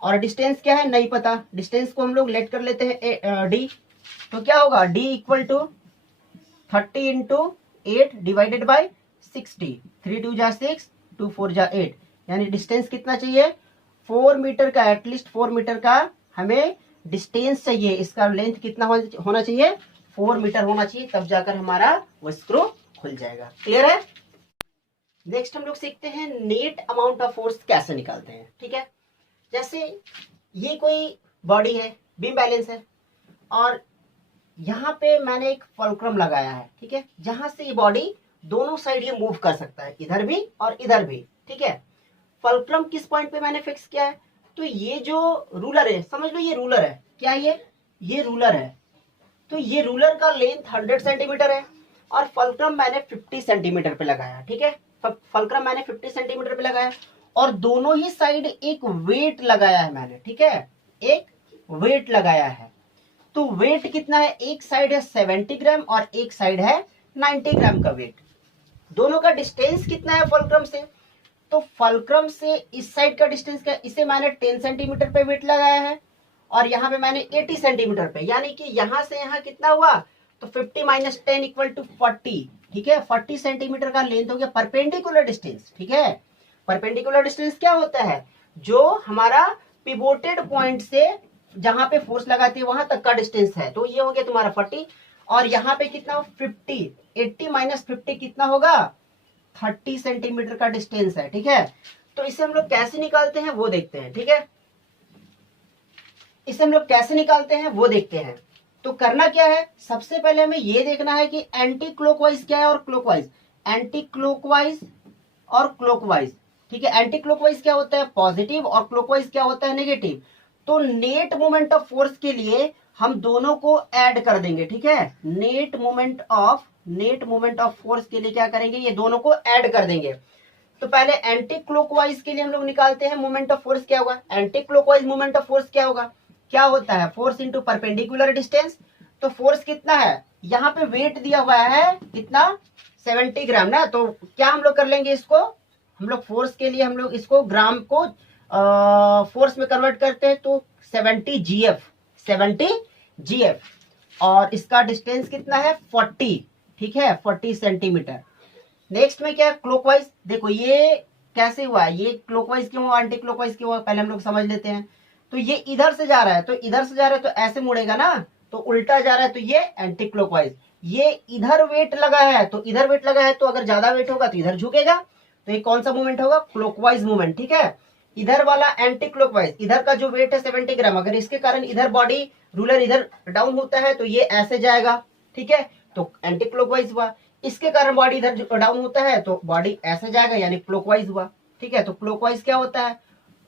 और डिस्टेंस क्या है नहीं पता, डिस्टेंस को हम लोग लेट कर लेते हैं डी, तो क्या होगा D equal to 30 into 8 divided by 60, 3 2 जा 6, 2 4 जा 8, यानी डिस्टेंस कितना चाहिए 4 मीटर का, एटलीस्ट 4 मीटर का हमें डिस्टेंस चाहिए। इसका लेंथ कितना होना चाहिए 4 मीटर होना चाहिए, तब जाकर हमारा वो स्क्रू खुल जाएगा। क्लियर है। नेक्स्ट हम लोग सीखते हैं नेट अमाउंट ऑफ फोर्स कैसे निकालते हैं। ठीक है, जैसे ये कोई बॉडी है, बीम बैलेंस है, और यहाँ पे मैंने एक फुलक्रम लगाया है। ठीक है, जहां से ये बॉडी दोनों साइड ये मूव कर सकता है, इधर भी और इधर भी। ठीक है, फुलक्रम किस पॉइंट पे मैंने फिक्स किया है, तो ये जो रूलर है, समझ लो ये रूलर है, क्या ये रूलर है। तो ये रूलर का लेंथ 100 सेंटीमीटर है और फुलक्रम मैंने 50 सेंटीमीटर पे लगाया। ठीक है, फुलक्रम मैंने 50 सेंटीमीटर पे लगाया और दोनों ही साइड एक वेट लगाया है मैंने। ठीक है, एक वेट लगाया है। तो वेट कितना है, एक साइड है 70 ग्राम और एक साइड है 90 ग्राम का वेट। दोनों का डिस्टेंस कितना है फुलक्रम से, तो फुलक्रम से इस साइड का डिस्टेंस क्या, इसे मैंने 10 सेंटीमीटर पे वेट लगाया है और यहाँ पे मैंने 80 सेंटीमीटर पे, यानी कि यहां से यहाँ कितना हुआ, तो 50 माइनस 10 इक्वल टू 40। ठीक है, 40 सेंटीमीटर का लेंथ हो गया परपेंडिकुलर डिस्टेंस। ठीक है, परपेंडिकुलर डिस्टेंस क्या होता है, जो हमारा पिवोटेड पॉइंट से जहां पे फोर्स लगाती है वहां तक का डिस्टेंस है। तो ये हो गया तुम्हारा 40 और यहाँ पे कितना 50, 80 माइनस 50 कितना होगा 30 सेंटीमीटर का डिस्टेंस है। ठीक है, तो इसे हम लोग कैसे निकालते हैं वो देखते हैं। ठीक है, इसे हम लोग कैसे निकालते हैं वो देखते हैं। तो करना क्या है, सबसे पहले हमें ये देखना है कि एंटी क्लॉकवाइज क्या है और क्लॉकवाइज, एंटी क्लॉकवाइज और क्लॉकवाइज। ठीक है, एंटी क्लॉकवाइज क्या होता है पॉजिटिव और क्लॉकवाइज क्या होता है नेगेटिव। तो नेट मोमेंट ऑफ फोर्स के लिए हम दोनों को ऐड कर देंगे। ठीक है, नेट मोमेंट ऑफ फोर्स के लिए क्या करेंगे, ये दोनों को ऐड कर देंगे। तो पहले एंटी क्लॉकवाइज के लिए हम लोग निकालते हैं मोमेंट ऑफ फोर्स क्या होगा, anti clockwise moment of force क्या होगा, क्या होता है फोर्स इंटू परपेंडिकुलर डिस्टेंस। तो फोर्स कितना है, यहाँ पे वेट दिया हुआ है कितना 70 ग्राम ना, तो क्या हम लोग कर लेंगे इसको, हम लोग फोर्स के लिए हम लोग इसको ग्राम को फोर्स में कन्वर्ट करते हैं, तो 70 जीएफ और इसका डिस्टेंस कितना है 40। ठीक है, 40 सेंटीमीटर। नेक्स्ट में क्या क्लॉकवाइज, देखो ये कैसे हुआ, ये क्लॉकवाइज क्यों हुआ एंटी क्लॉकवाइज क्यों हुआ, पहले हम लोग समझ लेते हैं। तो ये इधर से जा रहा है, तो इधर से जा रहा है तो ऐसे मुड़ेगा ना, तो उल्टा जा रहा है, तो ये एंटी क्लॉकवाइज। ये इधर वेट लगा है, तो इधर वेट लगा है, तो अगर ज्यादा वेट होगा तो इधर झुकेगा, तो ये कौन सा मूवमेंट होगा क्लॉकवाइज मूवमेंट। ठीक है, इधर वाला एंटी क्लॉकवाइज, इधर का जो वेट है 70 ग्राम, अगर इसके कारण इधर बॉडी रूलर इधर डाउन होता है तो ये ऐसे जाएगा। ठीक है, तो एंटी क्लॉकवाइज हुआ। इसके कारण बॉडी इधर डाउन होता है तो बॉडी ऐसे जाएगा, यानी क्लॉकवाइज हुआ। ठीक है, तो क्लॉकवाइज क्या होता है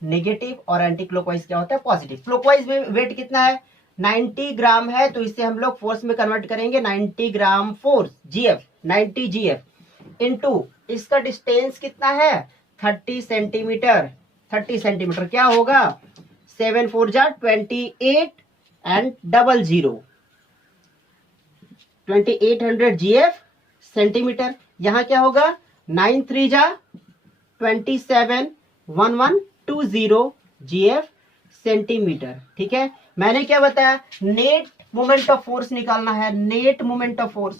नेगेटिव और एंटी क्लॉकवाइज क्या होता है पॉजिटिव। क्लॉकवाइज में वेट कितना है 90 ग्राम है, तो इसे हम लोग फोर्स में कन्वर्ट करेंगे 90 gram force GF, 90 GF into इसका डिस्टेंस कितना है 30 सेंटीमीटर। 30 सेंटीमीटर क्या होगा 7 4 जा 28 एंड 00 2800 जीएफ सेंटीमीटर। यहां क्या होगा 9 3 जा 27 1120 जीएफ सेंटीमीटर। ठीक है, मैंने क्या बताया नेट मोमेंट ऑफ फोर्स निकालना है, नेट मोमेंट ऑफ फोर्स।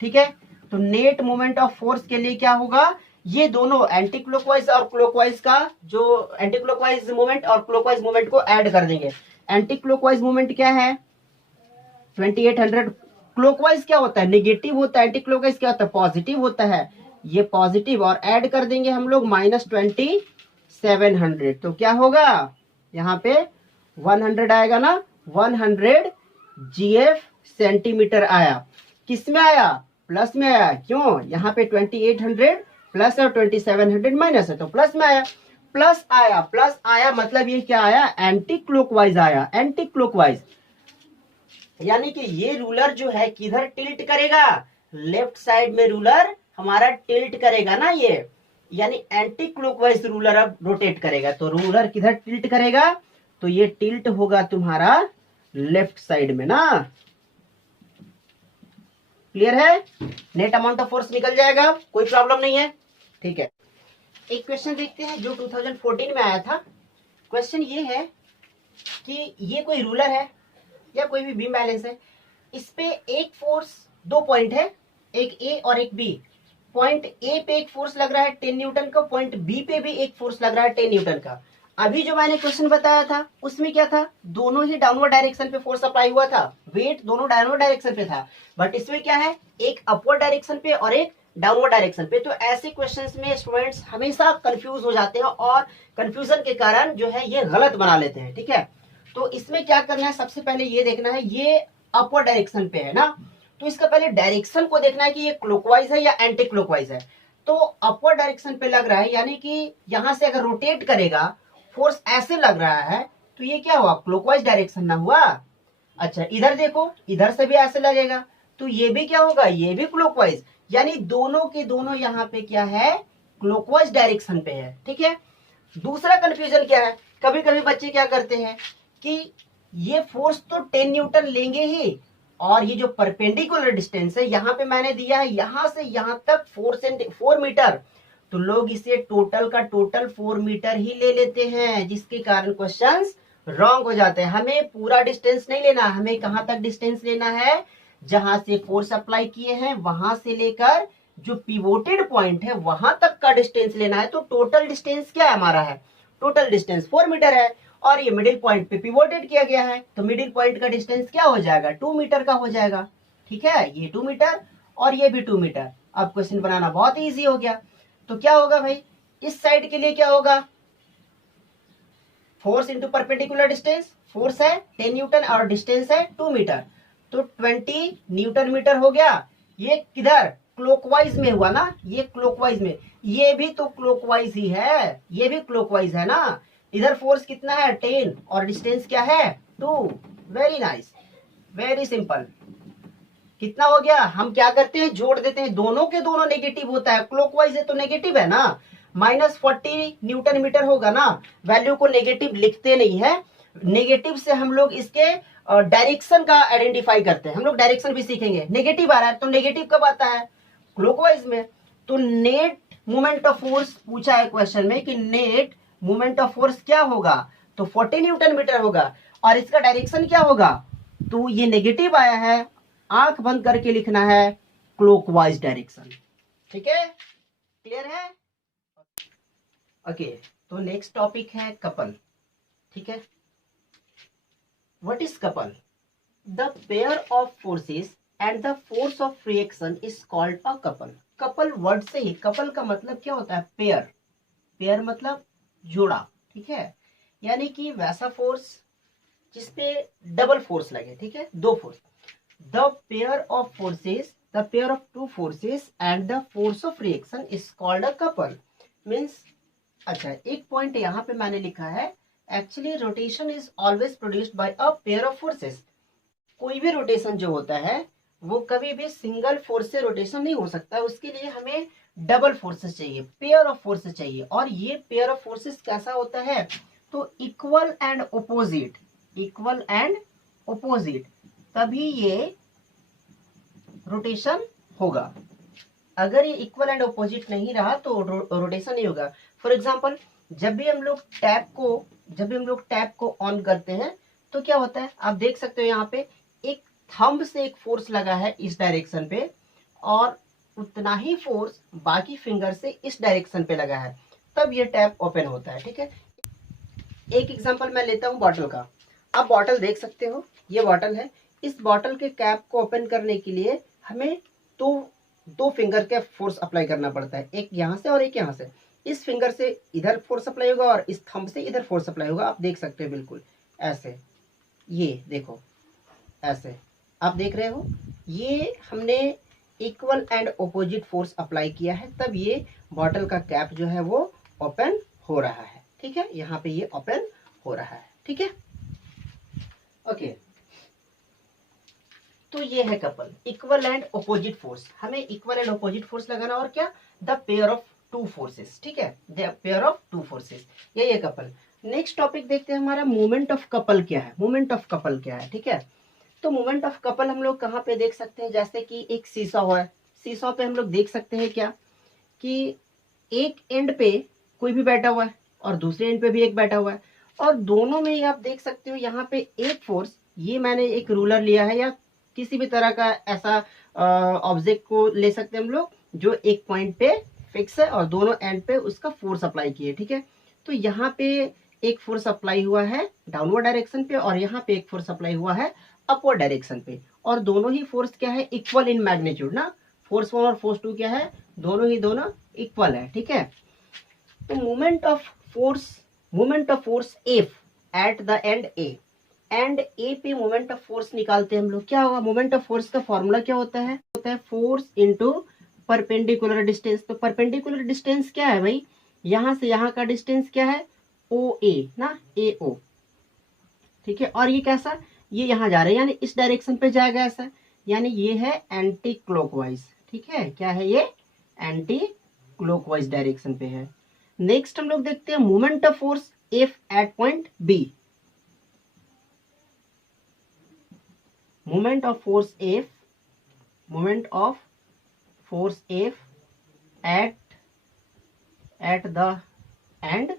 ठीक है, तो नेट मोमेंट ऑफ फोर्स के लिए क्या होगा, ये दोनों एंटी क्लॉकवाइज और क्लॉकवाइज का जो एंटी क्लॉकवाइज मूवमेंट और क्लॉकवाइज मूवमेंट को ऐड कर देंगे। एंटी क्लॉकवाइज मूवमेंट क्या है 2800, क्लॉकवाइज क्या होता है नेगेटिव होता है, एंटी क्लॉकवाइज क्या होता है पॉजिटिव होता है, ये पॉजिटिव, और ऐड कर देंगे हम लोग -2700। तो क्या होगा यहाँ पे 100 आएगा ना, 100 जीएफ सेंटीमीटर आया। किस में आया प्लस में आया, क्यों यहाँ पे 2800 प्लस और 2700 माइनस है तो प्लस में आया। प्लस आया मतलब ये क्या आया एंटी क्लॉकवाइज आया, एंटी क्लॉकवाइज। यानी कि ये रूलर जो है किधर टिल्ट करेगा, लेफ्ट साइड में रूलर हमारा टिल्ट करेगा ना ये, यानी एंटी क्लॉकवाइज रूलर अब रोटेट करेगा। तो रूलर किधर टिल्ट करेगा, तो ये टिल्ट होगा तुम्हारा लेफ्ट साइड में ना। क्लियर है, नेट अमाउंट ऑफ फोर्स निकल जाएगा, कोई प्रॉब्लम नहीं है। ठीक है, एक क्वेश्चन देखते हैं जो 2014 में आया था। क्वेश्चन ये है कि ये कोई रूलर है या कोई भी बीम बैलेंस है, इस पे एक फोर्स 2 पॉइंट है, एक ए और एक बी, पॉइंट ए पे एक फोर्स लग रहा है 10 न्यूटन का, पॉइंट बी पे भी एक फोर्स लग रहा है 10 न्यूटन का। अभी जो मैंने क्वेश्चन बताया था उसमें क्या था, दोनों ही डाउनवर्ड डायरेक्शन पे फोर्स अप्लाई हुआ था, वेट दोनों डाउनवर्ड डायरेक्शन पे था, बट इसमें क्या है, एक अपवर्ड डायरेक्शन पे और एक डाउनवर्ड डायरेक्शन पे। तो ऐसे क्वेश्चंस में स्टूडेंट्स हमेशा कंफ्यूज हो जाते हैं और कंफ्यूजन के कारण जो है ये गलत बना लेते हैं, ठीक है। तो इसमें क्या करना है, सबसे पहले ये देखना है ये अपवर्ड डायरेक्शन पे है ना, तो इसका पहले डायरेक्शन को देखना है कि ये क्लॉकवाइज है या एंटी क्लॉकवाइज है। तो अपवर्ड डायरेक्शन पे लग रहा है, यानी कि यहां से अगर रोटेट करेगा फोर्स ऐसे लग रहा है, तो ये क्या हुआ, क्लॉकवाइज डायरेक्शन ना हुआ। अच्छा इधर देखो, इधर से भी ऐसे लगेगा, तो ये भी क्या होगा, ये भी क्लॉकवाइज, यानी दोनों के दोनों यहाँ पे क्या है, क्लॉकवाइज डायरेक्शन पे है, ठीक है। दूसरा कंफ्यूजन क्या है, कभी कभी बच्चे क्या करते हैं कि ये फोर्स तो 10 न्यूटन लेंगे ही, और ये जो परपेंडिकुलर डिस्टेंस है यहाँ पे मैंने दिया है यहां से यहां तक 4 मीटर, तो लोग इसे टोटल का टोटल 4 मीटर ही ले लेते हैं, जिसके कारण क्वेश्चंस रॉन्ग हो जाते हैं। हमें पूरा डिस्टेंस नहीं लेना, हमें कहां तक डिस्टेंस लेना है, जहां से फोर्स अप्लाई किए हैं वहां से लेकर जो पिवोटेड पॉइंट है वहां तक का डिस्टेंस लेना है। तो टोटल डिस्टेंस क्या है हमारा, है टोटल डिस्टेंस 4 मीटर है, और ये मिडिल पॉइंट पे पिवोटेड किया गया है, तो मिडिल पॉइंट का डिस्टेंस क्या हो जाएगा, 2 मीटर का हो जाएगा, ठीक है। ये 2 मीटर और ये भी 2 मीटर। अब क्वेश्चन बनाना बहुत इजी हो गया। तो क्या होगा भाई, इस साइड के लिए क्या होगा, force into perpendicular distance, force है 10 न्यूटन और डिस्टेंस है 2 मीटर, तो 20 न्यूटन मीटर हो गया। ये किधर, क्लॉकवाइज में हुआ ना, ये क्लॉकवाइज में, ये भी तो क्लॉकवाइज ही है, ये भी क्लॉकवाइज है ना। इधर फोर्स कितना है 10 और डिस्टेंस क्या है 2। Very nice, very simple. कितना हो गया, हम क्या करते हैं जोड़ देते हैं, दोनों के दोनों नेगेटिव होता है, क्लॉकवाइज है तो नेगेटिव है ना, -40 न्यूटन मीटर होगा ना। वैल्यू को नेगेटिव लिखते नहीं है, नेगेटिव से हम लोग इसके डायरेक्शन का आइडेंटिफाई करते हैं, हम लोग डायरेक्शन भी सीखेंगे। नेगेटिव आ रहा है तो नेगेटिव कब आता है, क्लॉकवाइज में। तो नेट मोमेंट ऑफ फोर्स पूछा है क्वेश्चन में कि नेट मोमेंट ऑफ फोर्स क्या होगा, तो 40 न्यूटन मीटर होगा, और इसका डायरेक्शन क्या होगा, तो ये नेगेटिव आया है, आंख बंद करके लिखना है क्लॉकवाइज डायरेक्शन, ठीक है, क्लियर है। ओके, तो नेक्स्ट टॉपिक है कपल, ठीक है। What is couple, the pair of forces and the force of reaction is called a couple. Couple word से ही, कपल का मतलब क्या होता है, पेयर, पेयर मतलब जोड़ा, ठीक है, यानी कि वैसा फोर्स जिसपे डबल फोर्स लगे, ठीक है, दो force. The pair of forces, the pair of two forces and the force of reaction is called a couple. Means, अच्छा एक पॉइंट यहाँ पे मैंने लिखा है, actually rotation is always produced by a pair of forces. कोई भी rotation जो होता है वो कभी भी सिंगल फोर्स से रोटेशन नहीं हो सकता, उसके लिए हमें डबल फोर्सेस चाहिए, पेयर ऑफ फोर्सेस चाहिए। और ये पेयर ऑफ फोर्सेस कैसा होता है, तो equal and opposite, equal and opposite, तभी ये रोटेशन होगा। अगर ये इक्वल एंड ओपोजिट नहीं रहा तो रोटेशन नहीं होगा। फॉर एग्जाम्पल, जब भी हम लोग टैप को ऑन करते हैं तो क्या होता है, आप देख सकते हो यहाँ पे एक थंब से एक फोर्स लगा है इस डायरेक्शन पे, और उतना ही फोर्स बाकी फिंगर से इस डायरेक्शन पे लगा है, तब ये टैप ओपन होता है, ठीक है। एक एग्जांपल मैं लेता हूँ बॉटल का। आप बॉटल देख सकते हो, ये बॉटल है, इस बॉटल के कैप को ओपन करने के लिए हमें दो फिंगर के फोर्स अप्लाई करना पड़ता है, एक यहाँ से और एक यहाँ से। इस फिंगर से इधर फोर्स अप्लाई होगा और इस थंब से इधर फोर्स अप्लाई होगा। आप देख सकते हो बिल्कुल ऐसे, ये देखो ऐसे, आप देख रहे हो, ये हमने equal and opposite force apply किया है, तब ये बॉटल का कैप जो है वो ओपन हो रहा है, ठीक है, यहाँ पे ये ओपन हो रहा है, ठीक है। ओके, तो ये है couple, equal and opposite force. हमें इक्वल एंड ओपोजिट फोर्स लगाना, और क्या, the pair of two forces, ठीक है, the pair of two forces, ये कपल। नेक्स्ट टॉपिक देखते हैं हमारा, मोमेंट ऑफ कपल क्या है, मोमेंट ऑफ कपल क्या है, ठीक है। तो मोमेंट ऑफ कपल हम लोग कहाँ पे देख सकते हैं, जैसे कि एक सीसॉ है, सीसॉ पे हम लोग देख सकते हैं क्या, कि एक एंड पे कोई भी बैठा हुआ है और दूसरे एंड पे भी एक बैठा हुआ है, और दोनों में ही आप देख सकते हो यहाँ पे एक फोर्स, ये मैंने एक रूलर लिया है या किसी भी तरह का ऐसा ऑब्जेक्ट को ले सकते हैं हम लोग जो एक पॉइंट पे फिक्स है और दोनों एंड पे उसका फोर्स अप्लाई किए, ठीक है। तो यहाँ पे एक फोर्स अप्लाई हुआ है डाउनवर्ड डायरेक्शन पे और यहाँ पे एक फोर्स अप्लाई हुआ है अपवर्ड डायरेक्शन पे, और दोनों ही फोर्स क्या है, इक्वल इन मैग्नीट्यूड ना। फोर्स 1 और फोर्स 2 क्या है, दोनों इक्वल है, ठीक है। तो moment of force F at the end A पे मोमेंट ऑफ फोर्स निकालते हैं हम लोग। क्या होगा, मोमेंट ऑफ फोर्स का फॉर्मूला क्या होता है फोर्स इनटू परपेंडिकुलर डिस्टेंस। तो परपेंडिकुलर डिस्टेंस क्या है भाई, यहां से यहां का डिस्टेंस क्या है, ओ ए ना, ए ओ, ठीक है। और ये कैसा, ये यहां जा रहा है यानी इस डायरेक्शन पे जाएगा ऐसा, यानी ये है एंटी क्लॉकवाइज, ठीक है। क्या है ये, एंटी क्लॉकवाइज डायरेक्शन पे है। नेक्स्ट हम लोग देखते हैं moment of force F at point B. Moment of force F at the end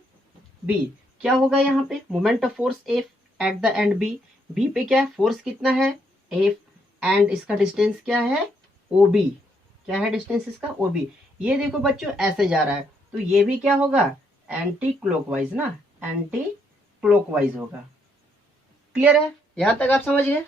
B. क्या होगा यहाँ पे, moment of force F at the end B पे क्या है, फोर्स कितना है एफ, एंड इसका डिस्टेंस क्या है ओ बी। क्या है डिस्टेंस इसका ओ बी। ये देखो बच्चों ऐसे जा रहा है तो ये भी क्या होगा, एंटी क्लॉकवाइज ना, एंटी क्लॉकवाइज होगा। क्लियर है, यहां तक आप समझ गए।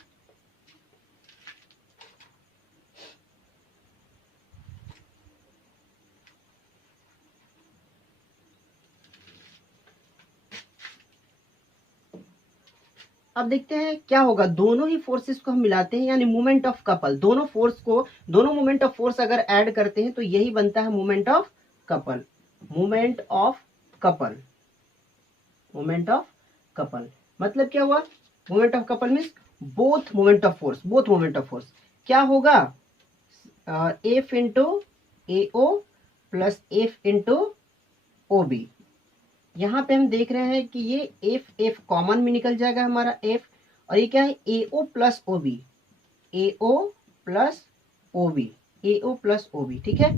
अब देखते हैं क्या होगा, दोनों ही फोर्सेस को हम मिलाते हैं यानी मोमेंट ऑफ कपल। दोनों मोमेंट ऑफ फोर्स अगर ऐड करते हैं तो यही बनता है moment of couple. Moment of couple मतलब क्या हुआ, moment of couple means both moment of force क्या होगा, F into A O plus F into O B. यहाँ पे हम देख रहे हैं कि ये एफ कॉमन में निकल जाएगा हमारा एफ, और ये क्या है ए ओ प्लस ओ बी, ठीक है।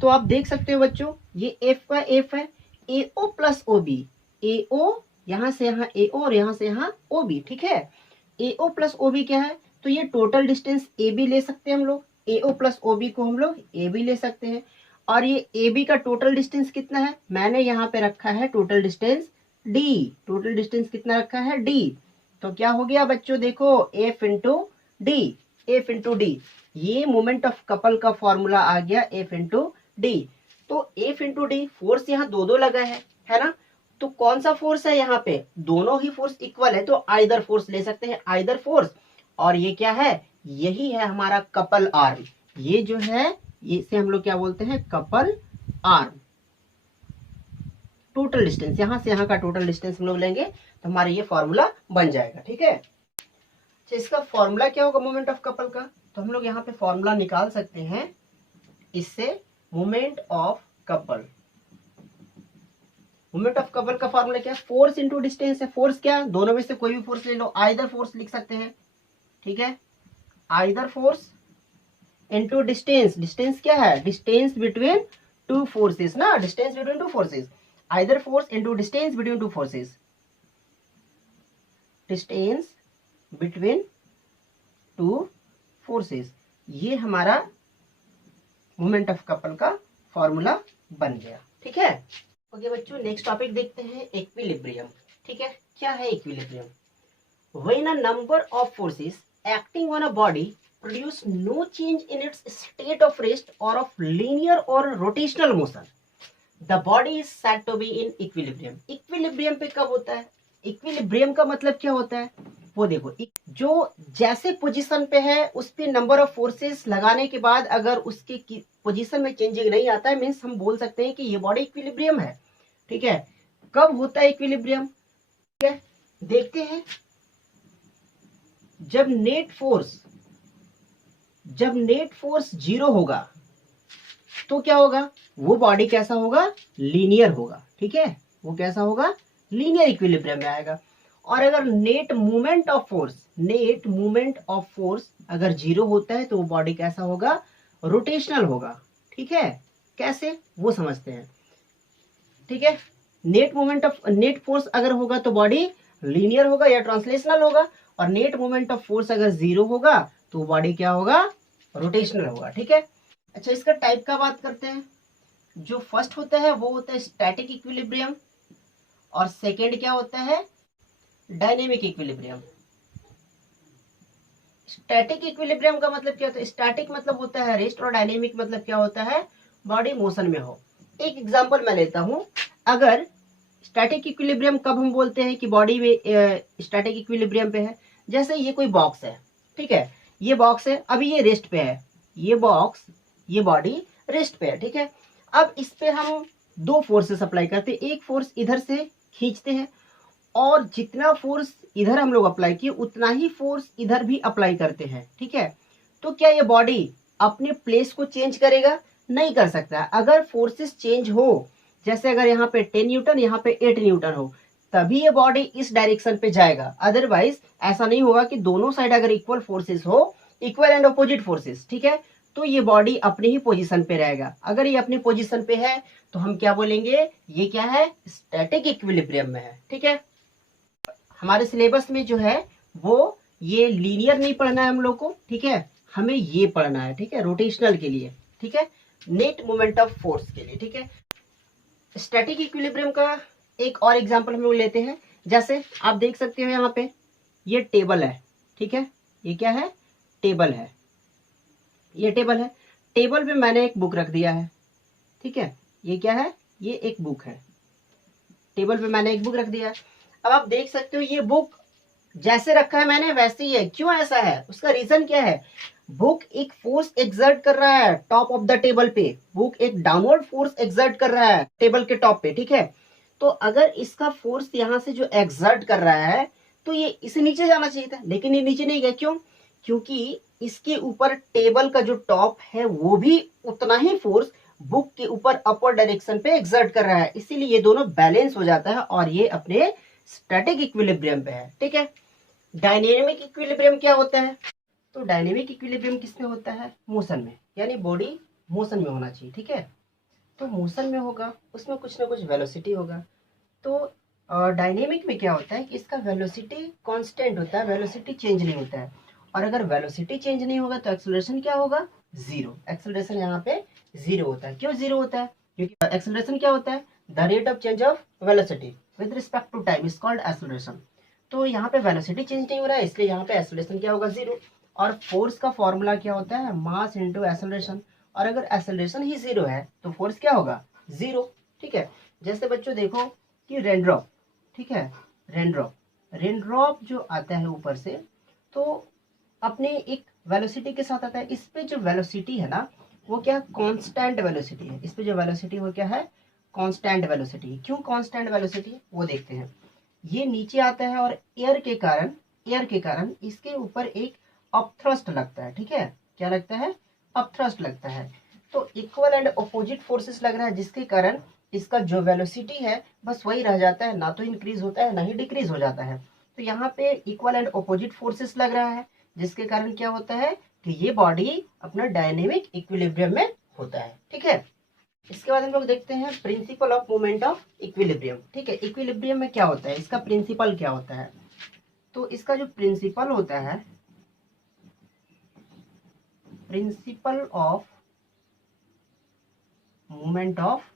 तो आप देख सकते हो बच्चों ये एफ का एफ है, ए ओ प्लस ओ बी, ए ओ यहाँ से यहाँ ए ओ और यहाँ से यहाँ ओ बी, ठीक है। ए ओ प्लस ओ बी क्या है, तो ये टोटल डिस्टेंस ए बी ले सकते हैं हम लोग, ए ओ प्लस ओ बी को हम लोग ए बी ले सकते हैं। और ये ए बी का टोटल डिस्टेंस कितना है, मैंने यहाँ पे रखा है total distance D. Total distance कितना रखा है डी। तो क्या हो गया बच्चों, देखो एफ इंटू डी, ये मोमेंट ऑफ कपल का फॉर्मूला आ गया एफ इंटू डी। तो एफ इंटू डी, फोर्स यहाँ दो लगा है ना। तो कौन सा फोर्स है यहाँ पे, दोनों ही फोर्स इक्वल है तो आइदर फोर्स ले सकते हैं, आइदर फोर्स। और ये क्या है, यही है हमारा कपल आर्म। ये जो है इसे हम लोग क्या बोलते हैं, कपल आर्म। टोटल डिस्टेंस यहां से यहां का टोटल डिस्टेंस हम लोग लेंगे तो हमारा ये फॉर्मूला बन जाएगा, ठीक है। तो इसका फॉर्मूला क्या होगा मोमेंट ऑफ कपल का, तो हम लोग यहाँ पे फॉर्मूला निकाल सकते हैं इससे। मोमेंट ऑफ कपल का फॉर्मूला क्या है, फोर्स इंटू डिस्टेंस है। फोर्स क्या, दोनों में से कोई भी फोर्स ले लो, आइदर फोर्स लिख सकते हैं, ठीक है। आइदर फोर्स इंटू डिस्टेंस क्या है, डिस्टेंस बिटवीन टू फोर्सेस ना, distance between two forces. Either force into distance between two forces, distance between two forces. ये हमारा मोमेंट ऑफ कपल का फॉर्मूला बन गया, ठीक है। ओके बच्चों, नेक्स्ट टॉपिक देखते हैं इक्विलिब्रियम, ठीक है। क्या है equilibrium, when a number of forces acting on a body produce no change in its state of rest or of linear or rotational motion, the body is said to be in equilibrium. equilibrium पे कब होता है, equilibrium का मतलब क्या होता है, वो देखो जो जैसे पोजीशन पे है उस पे नंबर ऑफ फोर्सेस लगाने के बाद अगर उसके पोजीशन में चेंजिंग नहीं आता है, मीन्स हम बोल सकते हैं कि ये बॉडी इक्विलिब्रियम है, ठीक है। कब होता है इक्विलिब्रियम, ठीक है। देखते हैं जब नेट फोर्स 0 होगा तो क्या होगा, वो बॉडी कैसा होगा, लीनियर होगा, ठीक है। वो कैसा होगा, लीनियर इक्विलिब्रियम में आएगा। और अगर नेट मूवमेंट ऑफ फोर्स अगर 0 होता है तो वो बॉडी कैसा होगा, रोटेशनल होगा, ठीक है। कैसे, वो समझते हैं, ठीक है। नेट फोर्स अगर होगा तो बॉडी लीनियर होगा या ट्रांसलेशनल होगा, और नेट मूवमेंट ऑफ फोर्स अगर 0 होगा तो बॉडी क्या होगा, रोटेशनल होगा, ठीक है। अच्छा, इसका टाइप का बात करते हैं। जो फर्स्ट होता है वो होता है स्टैटिक इक्विलिब्रियम, और सेकेंड क्या होता है, डायनेमिक इक्विलिब्रियम। स्टैटिक इक्विलिब्रियम का मतलब क्या होता है, स्टैटिक मतलब होता है रेस्ट, और डायनेमिक मतलब क्या होता है, बॉडी मोशन में हो। एक एग्जांपल मैं लेता हूं। अगर स्टैटिक इक्विलिब्रियम कब हम बोलते हैं कि बॉडी में स्टैटिक इक्विलिब्रियम पे है, जैसे ये कोई बॉक्स है, ठीक है, ये बॉक्स है, अभी ये रेस्ट पे है, ये बॉक्स, ये बॉडी रेस्ट पे है, ठीक है। अब इस पे हम दो फोर्सेस अप्लाई करते हैं, एक फोर्स इधर से खींचते हैं, और जितना फोर्स इधर हम लोग अप्लाई किए उतना ही फोर्स इधर भी अप्लाई करते हैं, ठीक है। तो क्या ये बॉडी अपने प्लेस को चेंज करेगा, नहीं कर सकता। अगर फोर्सेस चेंज हो, जैसे अगर यहाँ पे 10 न्यूटन, यहाँ पे 8 न्यूटन हो, तभी ये बॉडी इस डायरेक्शन पे जाएगा। अदरवाइज ऐसा नहीं होगा कि दोनों साइड अगर इक्वल फोर्सेस हो, इक्वल एंड अपोजिट फोर्सेस, ठीक है, तो ये बॉडी अपनी ही पोजीशन पे रहेगा। अगर ये अपनी पोजीशन पे है तो हम क्या बोलेंगे, ये क्या है, स्टैटिक इक्विलिब्रियम में है, ठीक है। हमारे सिलेबस में जो है वो ये लीनियर नहीं पढ़ना है हम लोग को, ठीक है, हमें ये पढ़ना है, ठीक है, रोटेशनल के लिए, ठीक है, नेट मोमेंट ऑफ फोर्स के लिए, ठीक है। स्टैटिक इक्विलिब्रियम का एक और एग्जांपल हम लोग लेते हैं। जैसे आप देख सकते हो यहाँ पे ये टेबल है, ठीक है, ये क्या है, टेबल है, ये टेबल है। टेबल पे मैंने एक बुक रख दिया है, ठीक है, ये क्या है, ये एक बुक है, टेबल पे मैंने एक बुक रख दिया है। अब आप देख सकते हो ये बुक जैसे रखा है मैंने वैसे ही है। क्यों ऐसा है, उसका रीजन क्या है, बुक एक फोर्स एक्सर्ट कर रहा है टॉप ऑफ द टेबल पे, बुक एक डाउनवर्ड फोर्स एक्सर्ट कर रहा है टेबल के टॉप पे, ठीक है। तो अगर इसका फोर्स यहां से जो एक्सर्ट कर रहा है, तो ये इसे नीचे जाना चाहिए था, लेकिन ये नीचे नहीं गया। क्यों, क्योंकि इसके ऊपर टेबल का जो टॉप है वो भी उतना ही फोर्स बुक के ऊपर अपर डायरेक्शन पे एक्सर्ट कर रहा है, इसीलिए ये दोनों बैलेंस हो जाता है और ये अपने स्टैटिक इक्विलिब्रियम पे है, ठीक है। डायनेमिक इक्विलिब्रियम क्या होता है, तो डायनेमिक इक्विलिब्रियम किसमें होता है, मोशन में, यानी बॉडी मोशन में होना चाहिए, ठीक है। तो मोशन में होगा, उसमें कुछ ना कुछ वेलोसिटी होगा। तो डायनेमिक में क्या होता है कि इसका वेलोसिटी कांस्टेंट होता है, वेलोसिटी चेंज नहीं होता है। और अगर वेलोसिटी चेंज नहीं होगा तो एक्सेलरेशन क्या होगा, जीरो। एक्सेलरेशन यहाँ पे जीरो होता है। क्यों जीरो होता है, क्योंकि एक्सेलरेशन क्या होता है, the rate of change of velocity with respect to time is called acceleration. तो यहाँ पे वेलोसिटी चेंज नहीं हो रहा है, इसलिए यहाँ पे एक्सेलरेशन क्या होगा, जीरो। और फोर्स का फॉर्मूला क्या होता है, मास इंटू एक्सेलरेशन। और अगर एक्सेलरेशन ही जीरो है तो फोर्स क्या होगा, जीरो, ठीक है। जैसे बच्चों देखो कि रेनड्रॉप, ठीक है, रेनड्रॉप, रेनड्रॉप जो आता है ऊपर से, तो अपने एक वेलोसिटी के साथ आता है। इस पे जो वेलोसिटी है ना, वो क्या कांस्टेंट वेलोसिटी है। इस पे जो वेलोसिटी वो क्या है, कांस्टेंट वेलोसिटी। क्यों कांस्टेंट वेलोसिटी, वो देखते हैं। ये नीचे आता है और एयर के कारण इसके ऊपर एक अपथ्रस्ट लगता है, ठीक है, क्या लगता है, अपथ्रस्ट लगता है। तो इक्वल एंड अपोजिट फोर्सेस लग रहा है, जिसके कारण इसका जो वेलोसिटी है बस वही रह जाता है, ना तो इंक्रीज होता है ना ही डिक्रीज हो जाता है। तो यहाँ पे इक्वल एंड अपोजिट फोर्सेस लग रहा है, जिसके कारण क्या होता है कि ये बॉडी अपना डायनेमिक इक्विलिब्रियम में होता है, ठीक है। इसके बाद हम लोग देखते हैं principle of moment of equilibrium, ठीक है। इक्विलिब्रियम में क्या होता है, इसका प्रिंसिपल क्या होता है, तो इसका जो प्रिंसिपल होता है, principle of moment of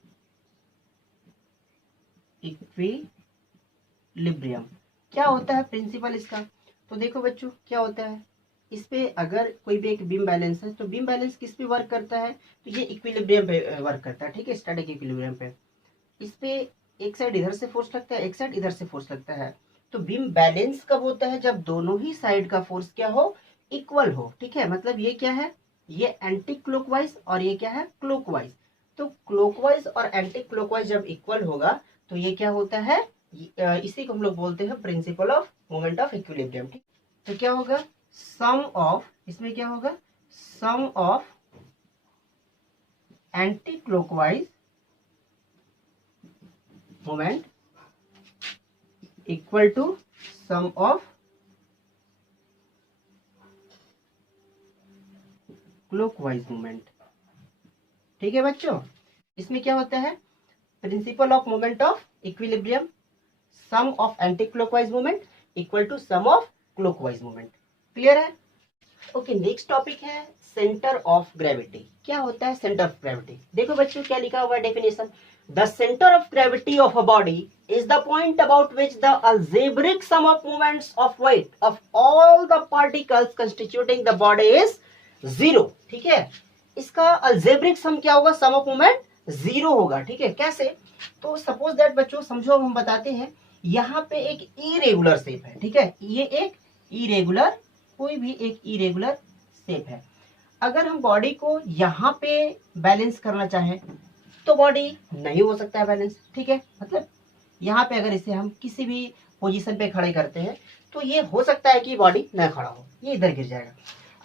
equilibrium, क्या होता है प्रिंसिपल इसका। तो देखो बच्चों क्या होता है, इस पे अगर कोई भी एक बीम बैलेंस है, तो बीम बैलेंस किस पे वर्क करता है, तो ये इक्विलिब्रियम पे वर्क करता है, ठीक है, स्टैटिक इक्विलिब्रियम पे। इस पे एक साइड इधर से फोर्स लगता है, एक साइड इधर से फोर्स लगता है। तो बीम बैलेंस कब होता है, जब दोनों ही साइड का फोर्स क्या हो, इक्वल हो, ठीक है। मतलब ये क्या है, ये एंटी क्लॉकवाइज और ये क्या है, क्लॉकवाइज। तो क्लॉकवाइज और एंटी क्लॉकवाइज जब इक्वल होगा तो ये क्या होता है, इसी को हम लोग बोलते हैं principle of moment of equilibrium, ठीक। तो क्या होगा, सम ऑफ, इसमें क्या होगा, sum of anticlockwise moment equal to sum of clockwise moment, ठीक है बच्चों। इसमें क्या होता है, principle of moment of equilibrium, sum of anticlockwise moment equal to sum of clockwise moment. Clear है। ओके, नेक्स्ट टॉपिक है centre of gravity. क्या होता है सेंटर ऑफ ग्रेविटी? देखो बच्चों क्या लिखा हुआ है definition, the centre of gravity of a body is the point about which the algebraic sum of moments of weight of all the particles constituting the body is zero। ठीक है, इसका algebraic sum क्या होगा? Sum of moment zero होगा। ठीक है, कैसे? तो सपोज दैट बच्चों समझो, हम बताते हैं, यहाँ पे एक इरेगुलर शेप है। ठीक है, ये एक इरेगुलर, कोई भी एक इरेगुलर शेप है। अगर हम बॉडी को यहाँ पे बैलेंस करना चाहें तो बॉडी नहीं हो सकता है बैलेंस। ठीक है, मतलब यहाँ पे अगर इसे हम किसी भी पोजीशन पे खड़े करते हैं तो ये हो सकता है कि बॉडी न खड़ा हो, ये इधर गिर जाएगा।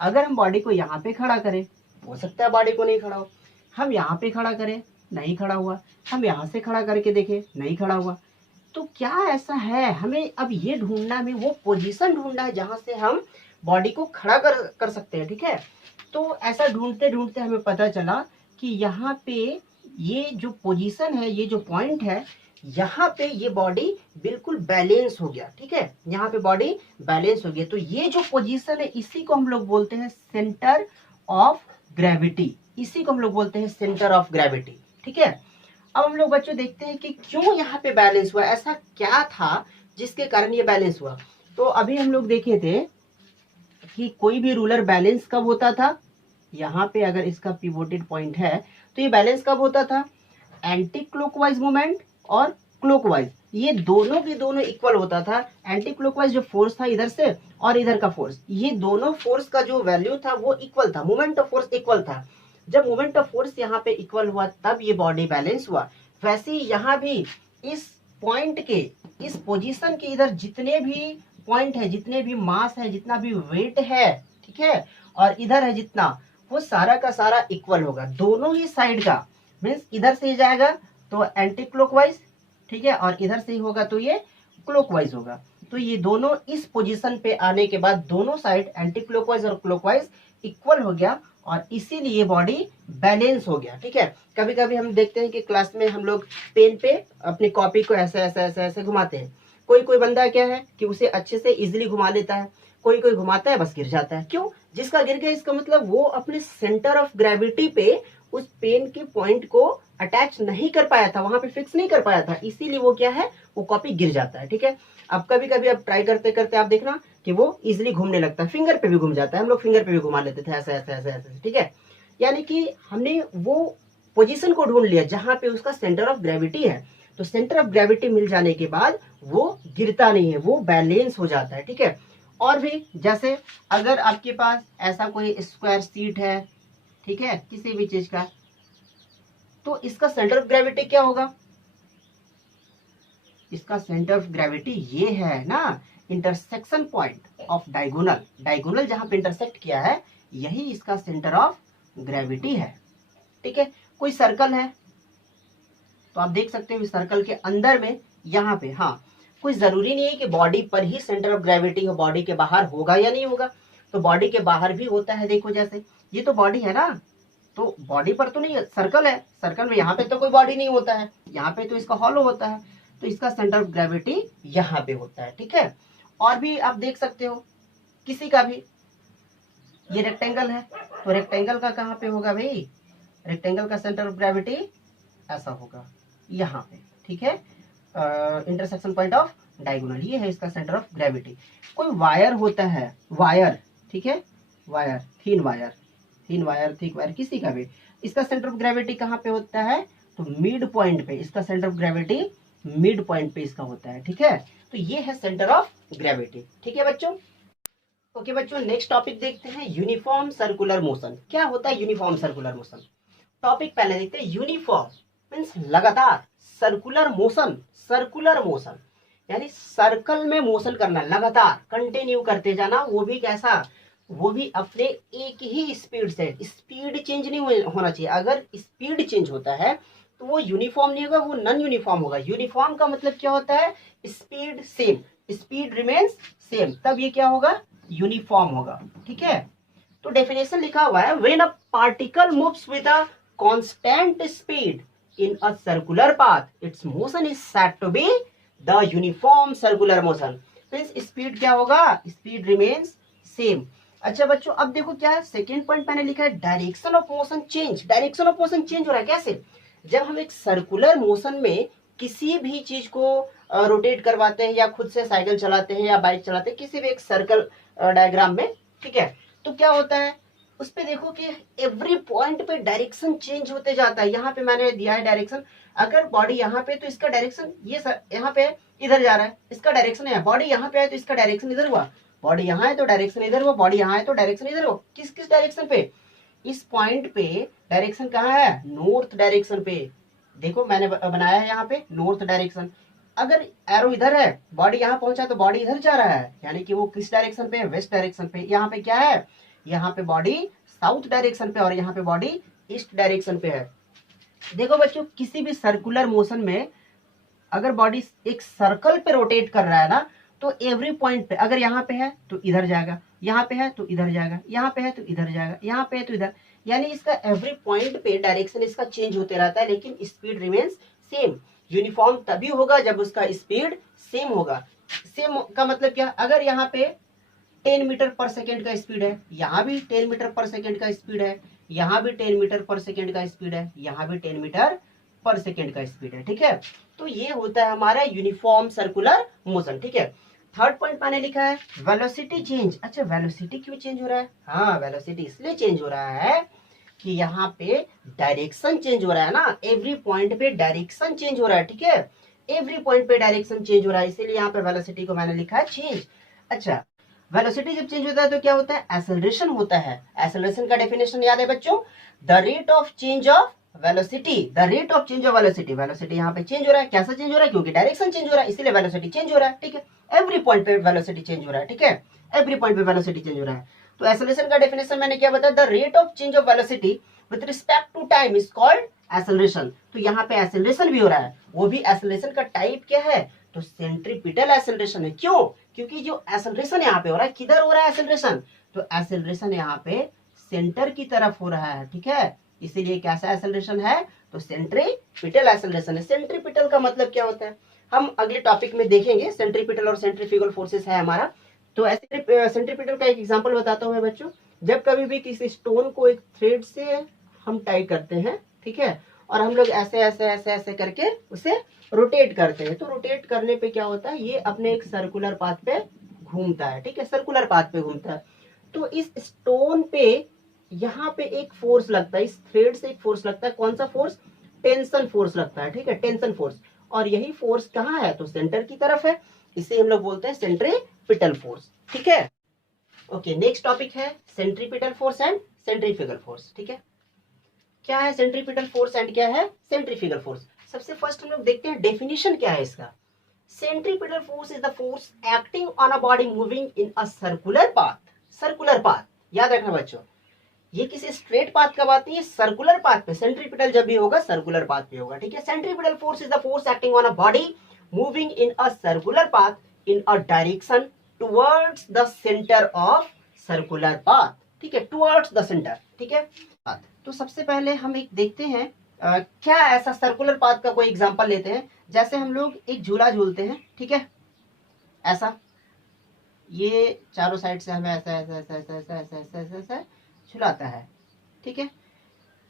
अगर हम बॉडी को यहाँ पे खड़ा करें, हो सकता है बॉडी को नहीं खड़ा हो। हम यहाँ पे खड़ा करें, नहीं खड़ा हुआ। हम यहाँ से खड़ा करके देखें, नहीं खड़ा हुआ। तो क्या ऐसा है, हमें अब ये ढूंढना, हमें वो पोजीशन ढूंढना है जहां से हम बॉडी को खड़ा कर सकते हैं। ठीक है, तो ऐसा ढूंढते ढूंढते हमें पता चला कि यहाँ पे ये जो पोजीशन है, ये जो पॉइंट है, यहाँ पे ये बॉडी बिल्कुल बैलेंस हो गया। ठीक है, यहाँ पे बॉडी बैलेंस हो गया। तो ये जो पोजीशन है इसी को हम लोग बोलते हैं सेंटर ऑफ ग्रेविटी। इसी को हम लोग बोलते हैं सेंटर ऑफ ग्रेविटी। ठीक है, अब हम लोग बच्चों देखते हैं कि क्यों यहाँ पे बैलेंस हुआ, ऐसा क्या था जिसके कारण ये बैलेंस हुआ। तो अभी हम लोग देखे थे कि कोई भी रूलर बैलेंस कब होता था, यहाँ पे अगर इसका पिवोटेड पॉइंट है तो ये बैलेंस कब होता था? एंटी क्लॉकवाइज मूवमेंट और क्लॉकवाइज, ये दोनों के दोनों इक्वल होता था। एंटी क्लॉकवाइज जो फोर्स था इधर से और इधर का फोर्स, ये दोनों फोर्स का जो वैल्यू था वो इक्वल था, मूवमेंट ऑफ फोर्स इक्वल था। जब मूवमेंट ऑफ फोर्स यहाँ पे इक्वल हुआ तब ये बॉडी बैलेंस हुआ। वैसे ही यहाँ भी इस पॉइंट के, इस पोजीशन के इधर जितने भी पॉइंट है, जितने भी मास है, जितना भी वेट है, ठीक है, और इधर है जितना, वो सारा का सारा इक्वल होगा दोनों ही साइड का। मीन्स इधर से ही जाएगा तो एंटी क्लॉकवाइज, ठीक है, और इधर से ही होगा तो ये क्लॉकवाइज होगा। तो ये दोनों इस पोजीशन पे आने के बाद दोनों साइड एंटी क्लॉकवाइज और क्लॉकवाइज इक्वल हो गया और इसीलिए बॉडी बैलेंस हो गया। ठीक है, कभी कभी हम देखते हैं कि क्लास में हम लोग पेन पे अपनी कॉपी को ऐसे ऐसे ऐसे ऐसे घुमाते हैं। कोई कोई बंदा क्या है कि उसे अच्छे से इजीली घुमा लेता है, कोई कोई घुमाता है बस गिर जाता है। क्यों? जिसका गिर गया इसका मतलब वो अपने सेंटर ऑफ ग्रेविटी पे उस पेन के पॉइंट को अटैच नहीं कर पाया था, वहां पे फिक्स नहीं कर पाया था, इसीलिए वो क्या है, वो कॉपी गिर जाता है। ठीक है, अब कभी कभी आप ट्राई करते करते आप देखना कि वो इजिली घूमने लगता है, फिंगर पे भी घूम जाता है। हम लोग फिंगर पे भी घुमा लेते थे ऐसे ऐसे ऐसे ऐसे। ठीक है, यानी कि हमने वो पोजीशन को ढूंढ लिया जहां पे उसका सेंटर ऑफ ग्रेविटी है। तो सेंटर ऑफ ग्रेविटी मिल जाने के बाद वो गिरता नहीं है, वो बैलेंस हो जाता है। ठीक है, और भी जैसे अगर आपके पास ऐसा कोई स्क्वायर सीट है, ठीक है, किसी भी चीज का, तो इसका सेंटर ऑफ ग्रेविटी क्या होगा? इसका सेंटर ऑफ ग्रेविटी ये है ना, intersection point of diagonal. Diagonal जहां पे इंटरसेक्ट किया है यही इसका सेंटर ऑफ ग्रेविटी है। ठीक है, कोई सर्कल है तो आप देख सकते हो सर्कल के अंदर में यहाँ पे, हाँ, कोई जरूरी नहीं है कि बॉडी पर ही सेंटर ऑफ ग्रेविटी हो, बॉडी के बाहर होगा या नहीं होगा। तो बॉडी के बाहर भी होता है। देखो जैसे ये तो बॉडी है ना, तो बॉडी पर तो नहीं है, सर्कल है, सर्कल में यहाँ पे तो कोई बॉडी नहीं होता है, यहाँ पे तो इसका हॉलो होता है, तो इसका सेंटर ऑफ ग्रेविटी यहाँ पे होता है। ठीक है, और भी आप देख सकते हो किसी का भी, ये रेक्टेंगल है तो रेक्टेंगल का कहाँ पे होगा भाई? रेक्टेंगल का सेंटर ऑफ ग्रेविटी ऐसा होगा यहाँ पे। ठीक है, इंटरसेक्शन पॉइंट ऑफ डायगोनल, ये है इसका सेंटर ऑफ ग्रेविटी। कोई वायर होता है, वायर, ठीक है, wire, thin wire, thin wire, thick wire, किसी का भी, इसका सेंटर ऑफ ग्रेविटी कहाँ पे होता है? तो मिड पॉइंट पे, इसका centre of gravity mid point पे इसका होता है। ठीक है, तो ये है सेंटर ऑफ ग्रेविटी। ठीक है बच्चों, ओके बच्चों, नेक्स्ट टॉपिक देखते हैं, यूनिफॉर्म सर्कुलर मोशन। क्या होता है यूनिफॉर्म सर्कुलर मोशन? टॉपिक पहले देखते हैं, यूनिफॉर्म मीन्स लगातार, सर्कुलर मोशन, सर्कुलर मोशन यानी सर्कल में मोशन करना, लगातार कंटिन्यू करते जाना, वो भी कैसा? वो भी अपने एक ही स्पीड से, स्पीड चेंज नहीं होना चाहिए। अगर स्पीड चेंज होता है तो वो यूनिफॉर्म नहीं होगा, वो नॉन यूनिफॉर्म होगा। यूनिफॉर्म का मतलब क्या होता है? Speed same, speed remains same, तब ये क्या होगा? यूनिफॉर्म होगा। ठीक है, तो डेफिनेशन लिखा हुआ है, when a particle moves with a constant speed in a circular path, its motion is said to be the uniform circular motion. Means speed क्या होगा? Speed remains same. अच्छा बच्चों, अब देखो क्या है, सेकेंड पॉइंट मैंने लिखा है direction of motion change. Direction of motion change हो रहा है कैसे? जब हम एक सर्कुलर मोशन में किसी भी चीज को रोटेट करवाते हैं, या खुद से साइकिल चलाते हैं या बाइक चलाते हैं, किसी भी एक सर्कल डायग्राम में, ठीक है, तो क्या होता है उस पे देखो कि एवरी पॉइंट पे डायरेक्शन चेंज होते जाता है। यहाँ पे मैंने दिया है डायरेक्शन, अगर बॉडी यहाँ पे तो इसका डायरेक्शन ये यहाँ पे इधर जा रहा है, इसका डायरेक्शन है। बॉडी यहाँ पे है तो इसका डायरेक्शन इधर हुआ, बॉडी यहाँ है तो डायरेक्शन इधर हुआ, बॉडी यहाँ है तो डायरेक्शन इधर हुआ। किस किस डायरेक्शन पे? इस पॉइंट पे डायरेक्शन कहाँ है? नॉर्थ डायरेक्शन पे। देखो मैंने बनाया है यहाँ पे नॉर्थ डायरेक्शन। अगर एरो इधर है, बॉडी यहाँ पहुंचा तो बॉडी इधर जा रहा है, यानी कि वो किस डायरेक्शन पे है? वेस्ट डायरेक्शन पे। यहाँ पे क्या है? यहाँ पे बॉडी साउथ डायरेक्शन पे, और यहाँ पे बॉडी ईस्ट डायरेक्शन पे है। देखो बच्चों, किसी भी सर्कुलर मोशन में अगर बॉडी एक सर्कल पे रोटेट कर रहा है ना, तो एवरी पॉइंट पे, अगर यहाँ पे है तो इधर जाएगा, यहाँ पे है तो इधर जाएगा, यहाँ पे है तो इधर जाएगा, यहाँ पे है तो इधर, यानी इसका एवरी पॉइंट पे डायरेक्शन इसका चेंज होते रहता है, लेकिन स्पीड रिमेन्स सेम। यूनिफॉर्म तभी होगा जब उसका स्पीड सेम होगा। सेम का मतलब क्या? अगर यहाँ पे 10 मीटर पर सेकेंड का स्पीड है, यहाँ भी 10 मीटर पर सेकेंड का स्पीड है, यहाँ भी 10 मीटर पर सेकेंड का स्पीड है, यहाँ भी 10 मीटर पर सेकेंड का स्पीड है, ठीक है। तो ये होता है हमारा यूनिफॉर्म सर्कुलर मोशन, ठीक है। थर्ड पॉइंट मैंने लिखा है वेलोसिटी चेंज। अच्छा, वेलोसिटी क्यों चेंज हो रहा है? हाँ, वेलोसिटी इसलिए चेंज हो रहा है कि यहाँ पे डायरेक्शन चेंज हो रहा है ना, एवरी पॉइंट पे डायरेक्शन चेंज हो रहा है, ठीक है। एवरी पॉइंट पे डायरेक्शन चेंज हो रहा है, इसीलिए यहाँ पे वेलोसिटी को मैंने लिखा है चेंज। अच्छा, वेलोसिटी जब चेंज होता है तो क्या होता है? एक्सेलरेशन होता है। एक्सेलरेशन का डेफिनेशन याद है बच्चों? The rate of change of velocity, the rate of change of velocity. Velocity यहाँ पे चेंज हो रहा है, कैसा चेंज हो रहा है? क्योंकि डायरेक्शन चेंज हो रहा है, इसीलिए वेलोसिटी चेंज हो रहा है, ठीक है। एवरी पॉइंट पे वेलोसिटी चेंज हो रहा है, ठीक है, एवरी पॉइंट पे वेलोसिटी चेंज हो रहा है। तो एक्सेलरेशन का डेफिनेशन मैंने क्या बताया? The rate of change of velocity with respect to time is called acceleration. तो यहाँ पे एक्सेलरेशन भी हो रहा है, वो भी एक्सेलरेशन का टाइप क्या है? तो सेंट्रीपिटल एक्सेलरेशन है। क्यों? क्योंकि जो एक्सेलरेशन यहाँ पे हो रहा है, किधर हो रहा है एक्सेलरेशन? तो एक्सेलरेशन यहाँ पे सेंटर की तरफ हो रहा है, ठीक है, इसीलिए कैसा एक्सेलरेशन है? तो सेंट्रीपिटल एक्सेलरेशन है। सेंट्रीपिटल का मतलब क्या होता है हम अगले टॉपिक में देखेंगे। सेंट्रीपिटल और सेंट्रीफ्यूगल फोर्सेस है हमारा। तो ऐसे सेंट्रीपिटल का एक एग्जांपल बताता हूँ मैं बच्चों। जब कभी भी किसी स्टोन को एक थ्रेड से हम टाई करते हैं, ठीक है, और हम लोग ऐसे ऐसे ऐसे ऐसे करके उसे रोटेट करते हैं, तो रोटेट करने पे क्या होता है? ये अपने एक सर्कुलर पाथ पे घूमता है, ठीक है, सर्कुलर पाथ पे घूमता है। तो इस स्टोन पे यहाँ पे एक फोर्स लगता है, इस थ्रेड से एक फोर्स लगता है। कौन सा फोर्स? टेंशन फोर्स लगता है, ठीक है, टेंशन फोर्स। और यही फोर्स कहाँ है? तो सेंटर की तरफ है, इसे हम लोग बोलते हैं सेंट्रीपिटल फोर्स, ठीक है। ओके, नेक्स्ट टॉपिक है centripetal force and centrifugal force, ठीक है। क्या है सेंट्रीपिटल फोर्स एंड क्या है सेंट्रीफ्यूगल फोर्स? सबसे फर्स्ट हम लोग देखते हैं डेफिनेशन क्या है इसका। Centripetal force is the force acting on a body moving in a circular path. Circular path याद रखना बच्चों, ये किसी स्ट्रेट पाथ का बात नहीं है, सर्कुलर पाथ पे। सेंट्रीपिटल जब भी होगा सर्कुलर पाथ पे होगा, ठीक है। Centripetal force is the force acting on a body moving in a circular path in a direction towards the centre of circular path, ठीक है, टुवर्ड्स द सेंटर, ठीक है। तो सबसे पहले हम एक देखते हैं क्या ऐसा सर्कुलर पाथ का कोई एग्जांपल लेते हैं। जैसे हम लोग एक झूला झूलते हैं, ठीक है, ऐसा, ये चारों साइड से हमें ऐसा ऐसा ऐसा ऐसा ऐसा ऐसा ऐसा ऐसा ऐसा झुलाता है, ठीक है।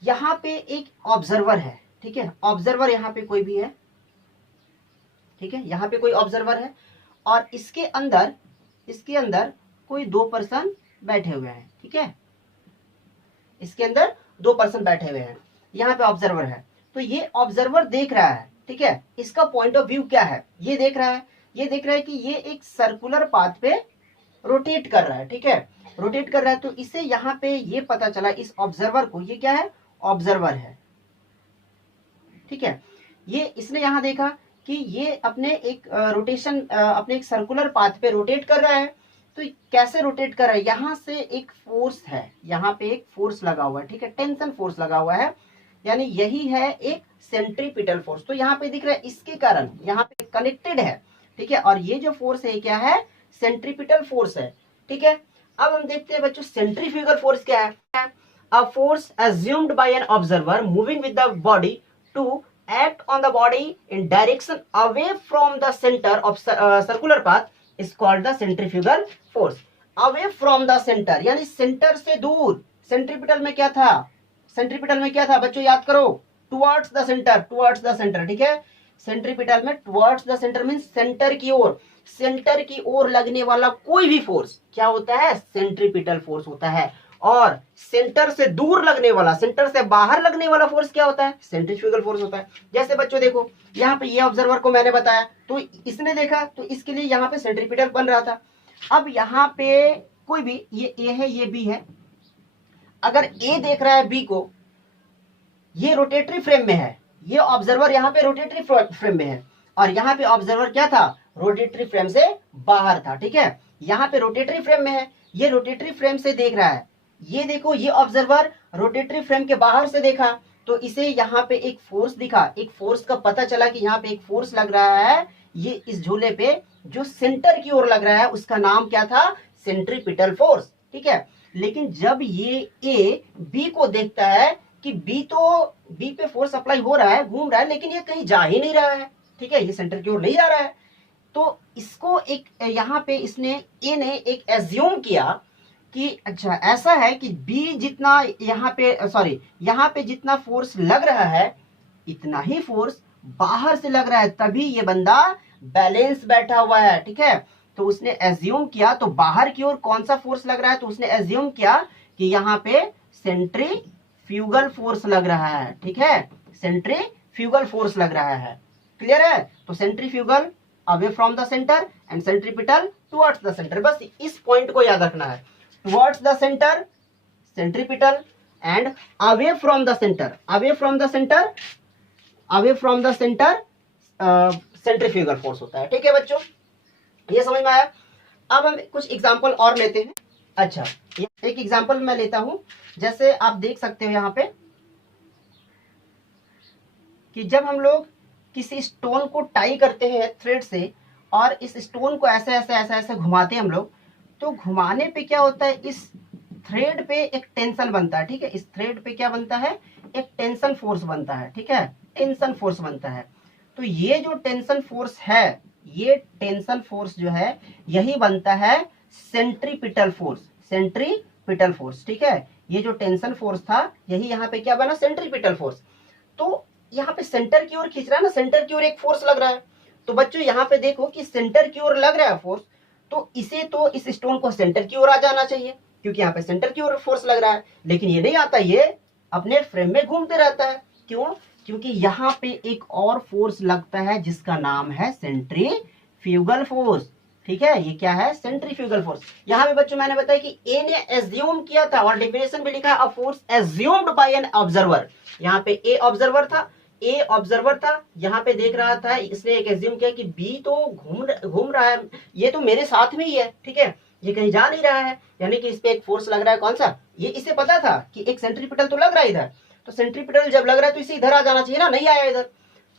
यहाँ पे एक ऑब्जर्वर है, ठीक है, ऑब्जर्वर यहाँ पे कोई भी है, ठीक है, यहाँ पे कोई ऑब्जर्वर है, और इसके अंदर कोई 2 पर्सन बैठे हुए हैं, ठीक है, इसके अंदर 2 पर्सन बैठे हुए हैं, यहाँ पे ऑब्जर्वर है। तो ये ऑब्जर्वर देख रहा है, ठीक है, इसका पॉइंट ऑफ व्यू क्या है? ये देख रहा है कि ये एक सर्कुलर पाथ पे रोटेट कर रहा है, ठीक है, रोटेट कर रहा है। तो इसे यहाँ पे ये पता चला, इस ऑब्जर्वर को, ये क्या है? ऑब्जर्वर है, ठीक है। ये इसने यहाँ देखा कि ये अपने एक रोटेशन, अपने एक सर्कुलर पाथ पे रोटेट कर रहा है। तो कैसे रोटेट कर रहा है? यहाँ से एक फोर्स है, यहाँ पे एक फोर्स लगा हुआ है, ठीक है, टेंशन फोर्स लगा हुआ है, यानी यही है एक सेंट्रीपिटल फोर्स। तो यहाँ पे दिख रहा है, इसके कारण यहाँ पे कनेक्टेड है, ठीक है, और ये जो फोर्स है क्या है? सेंट्रीपिटल फोर्स है, ठीक है। अब हम देखते हैं बच्चों सेंट्रीफ्यूगल फोर्स क्या है। A force assumed by an observer moving with the body to act on the body in direction away from the center of circular path is called the centrifugal force। Away from the centre, यानी centre से दूर। Centripetal में क्या था, centripetal में क्या था बच्चों, याद करो, towards the centre, towards the centre, ठीक है। सेंट्रीपिटल में towards the centre mean centre की ओर, सेंटर की ओर लगने वाला कोई भी फोर्स क्या होता है, सेंट्रीपिटल फोर्स होता है। और सेंटर से दूर लगने वाला, सेंटर से बाहर लगने वाला फोर्स क्या होता है, सेंट्रीफ्यूगल फोर्स होता है। जैसे बच्चों देखो, यहाँ पे ये ऑब्जर्वर को मैंने बताया, तो इसने देखा, तो इसके लिए यहाँ पे सेंट्रीपिटल बन रहा था। अब यहाँ पे कोई भी, ये ए है, ये बी है, अगर ए देख रहा है बी को, ये रोटेटरी फ्रेम में है, ये ऑब्जर्वर यहाँ पे रोटेटरी फ्रेम में है, और यहाँ पे ऑब्जर्वर क्या था, रोटेटरी फ्रेम से बाहर था, ठीक है। यहाँ पे रोटेटरी फ्रेम में है, ये रोटेटरी फ्रेम से देख रहा है, ये देखो, ये ऑब्जर्वर रोटेटरी फ्रेम के बाहर से देखा, तो इसे यहाँ पे एक फोर्स दिखा, एक फोर्स का पता चला कि यहाँ पे एक फोर्स लग रहा है, ये इस झूले पे जो सेंटर की ओर लग रहा है, उसका नाम क्या था, सेंट्रीपिटल फोर्स, ठीक है। लेकिन जब ये ए बी को देखता है कि बी पे फोर्स अप्लाई हो रहा है, घूम रहा है, लेकिन ये कहीं जा ही नहीं रहा है, ठीक है, ये सेंटर की ओर नहीं जा रहा है, तो इसको एक यहाँ पे इसने ए ने एक एज्यूम किया कि अच्छा ऐसा है कि बी जितना यहाँ पे सॉरी यहाँ पे जितना फोर्स लग रहा है, इतना ही फोर्स बाहर से लग रहा है, तभी ये बंदा बैलेंस बैठा हुआ है, ठीक है। तो उसने एज्यूम किया, तो बाहर की ओर कौन सा फोर्स लग रहा है, तो उसने एज्यूम किया कि यहाँ पे सेंट्रीफ्यूगल फोर्स लग रहा है, ठीक है, सेंट्रीफ्यूगल फोर्स लग रहा है। क्लियर है, तो centrifugal away from the centre and centripetal towards the centre, बस इस पॉइंट को याद रखना है, towards the centre centripetal and away from the centre, away from the centre, away from the centre centrifugal force होता है, ठीक है बच्चों, ये समझ में आया। अब हम कुछ एग्जांपल और लेते हैं। अच्छा, एक एग्जांपल मैं लेता हूं, जैसे आप देख सकते हो यहाँ पे कि जब हम लोग किसी स्टोन को टाई करते हैं थ्रेड से, और इस स्टोन को ऐसे ऐसे ऐसे ऐसे घुमाते हैं हम लोग, तो घुमाने पे क्या होता है, इस थ्रेड पे एक टेंशन बनता है, ठीक है, इस थ्रेड पे क्या बनता है, एक टेंशन फोर्स बनता है, ठीक है, टेंशन फोर्स बनता है। तो ये जो टेंशन फोर्स है, ये टेंशन फोर्स जो है, यही बनता है सेंट्रीपिटल फोर्स, सेंट्रीपिटल फोर्स, ठीक है। ये जो टेंशन फोर्स था, यही यहाँ पे क्या बना, सेंट्रीपिटल फोर्स। तो यहाँ पे सेंटर की ओर खींच रहा है ना, सेंटर की ओर एक फोर्स लग रहा है, तो बच्चों यहाँ पे देखो कि सेंटर की ओर लग रहा है फोर्स, तो इसे, तो इस स्टोन को सेंटर की ओर आ जाना चाहिए, क्योंकि यहाँ पे सेंटर की ओर फोर्स लग रहा है, लेकिन ये नहीं आता, ये अपने फ्रेम में घूमते रहता है। क्यों, क्योंकि यहाँ पे एक और फोर्स लगता है जिसका नाम है सेंट्रीफ्यूगल फोर्स, ठीक है, ये क्या है, सेंट्रीफ्यूगल फोर्स। यहाँ पे बच्चों मैंने बताया कि ए ने एज्यूम किया था, और डेफिनेशन में लिखा है a force assumed by an observer. यहाँ पे ए ऑब्जर्वर था, ए ऑब्जर्वर था, यहाँ पे देख रहा था, इसने एक एज्यूम किया कि बी तो घूम रहा है, ये तो मेरे साथ में ही है, ठीक है, ये कहीं जा नहीं रहा है, यानी कि इस पे एक फोर्स लग रहा है, कौन सा, ये इसे पता था कि एक सेंट्रीपिटल तो लग रहा है इधर, तो सेंट्रीपिटल जब लग रहा है तो इसे इधर आ जाना चाहिए ना, नहीं आया इधर,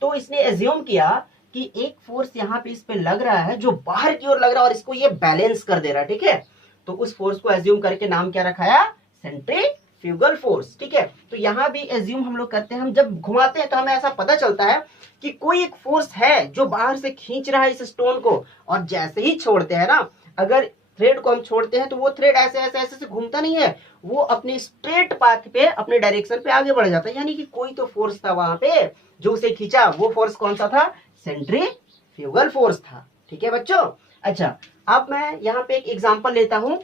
तो इसने एज्यूम किया कि एक फोर्स यहाँ पे इस पे लग रहा है जो बाहर की ओर लग रहा है, और इसको ये बैलेंस कर दे रहा है, ठीक है। तो उस फोर्स को एज्यूम करके नाम क्या रखाया, सेंट्रीफ्यूगल फोर्स, ठीक है। तो यहाँ भी एज्यूम हम लोग करते हैं, हम जब घुमाते हैं तो हमें ऐसा पता चलता है कि कोई एक फोर्स है जो बाहर से खींच रहा है इस स्टोन को, और जैसे ही छोड़ते हैं ना, अगर थ्रेड को हम छोड़ते हैं तो वो थ्रेड ऐसे ऐसे ऐसे से घूमता नहीं है, वो अपने स्ट्रेट पाथ पे, अपने डायरेक्शन पे आगे बढ़ जाता है, यानी कि कोई तो फोर्स था वहां पे जो उसे खींचा, वो फोर्स कौन सा था, सेंट्रीफ्यूगल फोर्स था, ठीक है बच्चों। अच्छा, अब मैं यहाँ पे एक एग्जांपल लेता हूँ,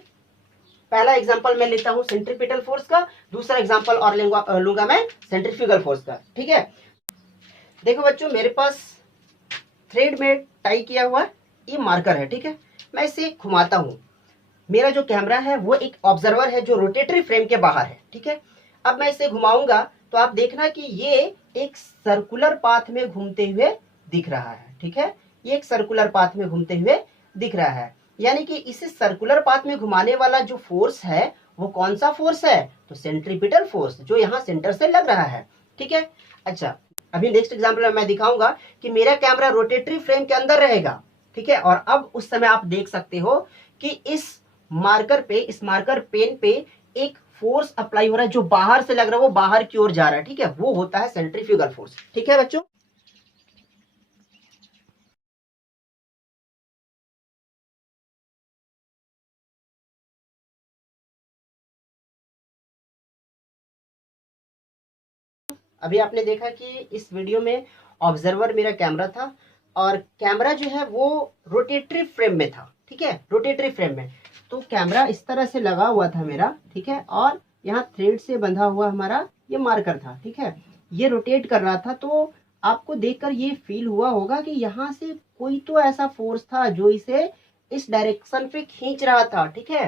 पहला एग्जांपल मैं लेता हूँ सेंट्रीपिटल फोर्स का, दूसरा एग्जांपल और लूंगा मैं सेंट्रीफ्यूगल फोर्स का, ठीक है। देखो बच्चों, मेरे पास थ्रेड में टाई किया हुआ ये मार्कर है, ठीक है, मैं इसे घुमाता हूं, मेरा जो कैमरा है वो एक ऑब्जर्वर है जो रोटेटरी फ्रेम के बाहर है, ठीक है। अब मैं इसे घुमाऊंगा तो आप देखना कि ये एक सर्कुलर पाथ में घूमते हुए दिख रहा है, ठीक है, ये एक सर्कुलर पाथ में घूमते हुए दिख रहा है, यानी कि इसे सर्कुलर पाथ में घुमाने वाला जो फोर्स है वो कौन सा फोर्स है, तो सेंट्रीपिटल फोर्स, जो यहाँ सेंटर से लग रहा है, ठीक है। अच्छा, अभी नेक्स्ट एग्जांपल में मैं दिखाऊंगा कि मेरा कैमरा रोटेटरी फ्रेम के अंदर रहेगा, ठीक है, और अब उस समय आप देख सकते हो कि इस मार्कर पे, इस मार्कर पेन पे एक फोर्स अप्लाई हो रहा है जो बाहर से लग रहा है, वो बाहर की ओर जा रहा है, ठीक है, वो होता है सेंट्रीफ्यूगल फोर्स, ठीक है बच्चों। अभी आपने देखा कि इस वीडियो में ऑब्जर्वर मेरा कैमरा था और कैमरा जो है वो रोटेटरी फ्रेम में था, ठीक है, रोटेटरी फ्रेम में। तो कैमरा इस तरह से लगा हुआ था मेरा, ठीक है, और यहाँ थ्रेड से बंधा हुआ हमारा ये मार्कर था, ठीक है, ये रोटेट कर रहा था। तो आपको देखकर ये फील हुआ होगा कि यहाँ से कोई तो ऐसा फोर्स था जो इसे इस डायरेक्शन पे खींच रहा था, ठीक है।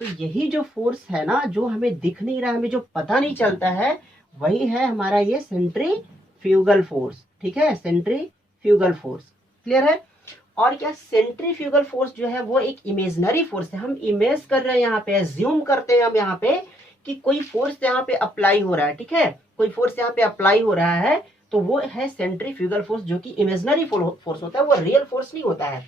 तो यही जो फोर्स है ना, जो हमें दिख नहीं रहा, हमें जो पता नहीं चलता है, वही है हमारा ये सेंट्रीफ्यूगल फोर्स, ठीक है, सेंट्रीफ्यूगल फोर्स। क्लियर है? और क्या सेंट्रीफ्यूगल फोर्स जो है वो एक इमेजिनरी फोर्स है। हम इमेज कर रहे हैं यहाँ पे, एज्यूम करते हैं हम यहाँ पे कि कोई फोर्स यहाँ पे अप्लाई हो रहा है, ठीक है, कोई फोर्स यहाँ पे अप्लाई हो रहा है, तो वो है सेंट्रीफ्यूगल फोर्स, जो कि इमेजिनरी फोर्स होता है, वो रियल फोर्स नहीं होता है।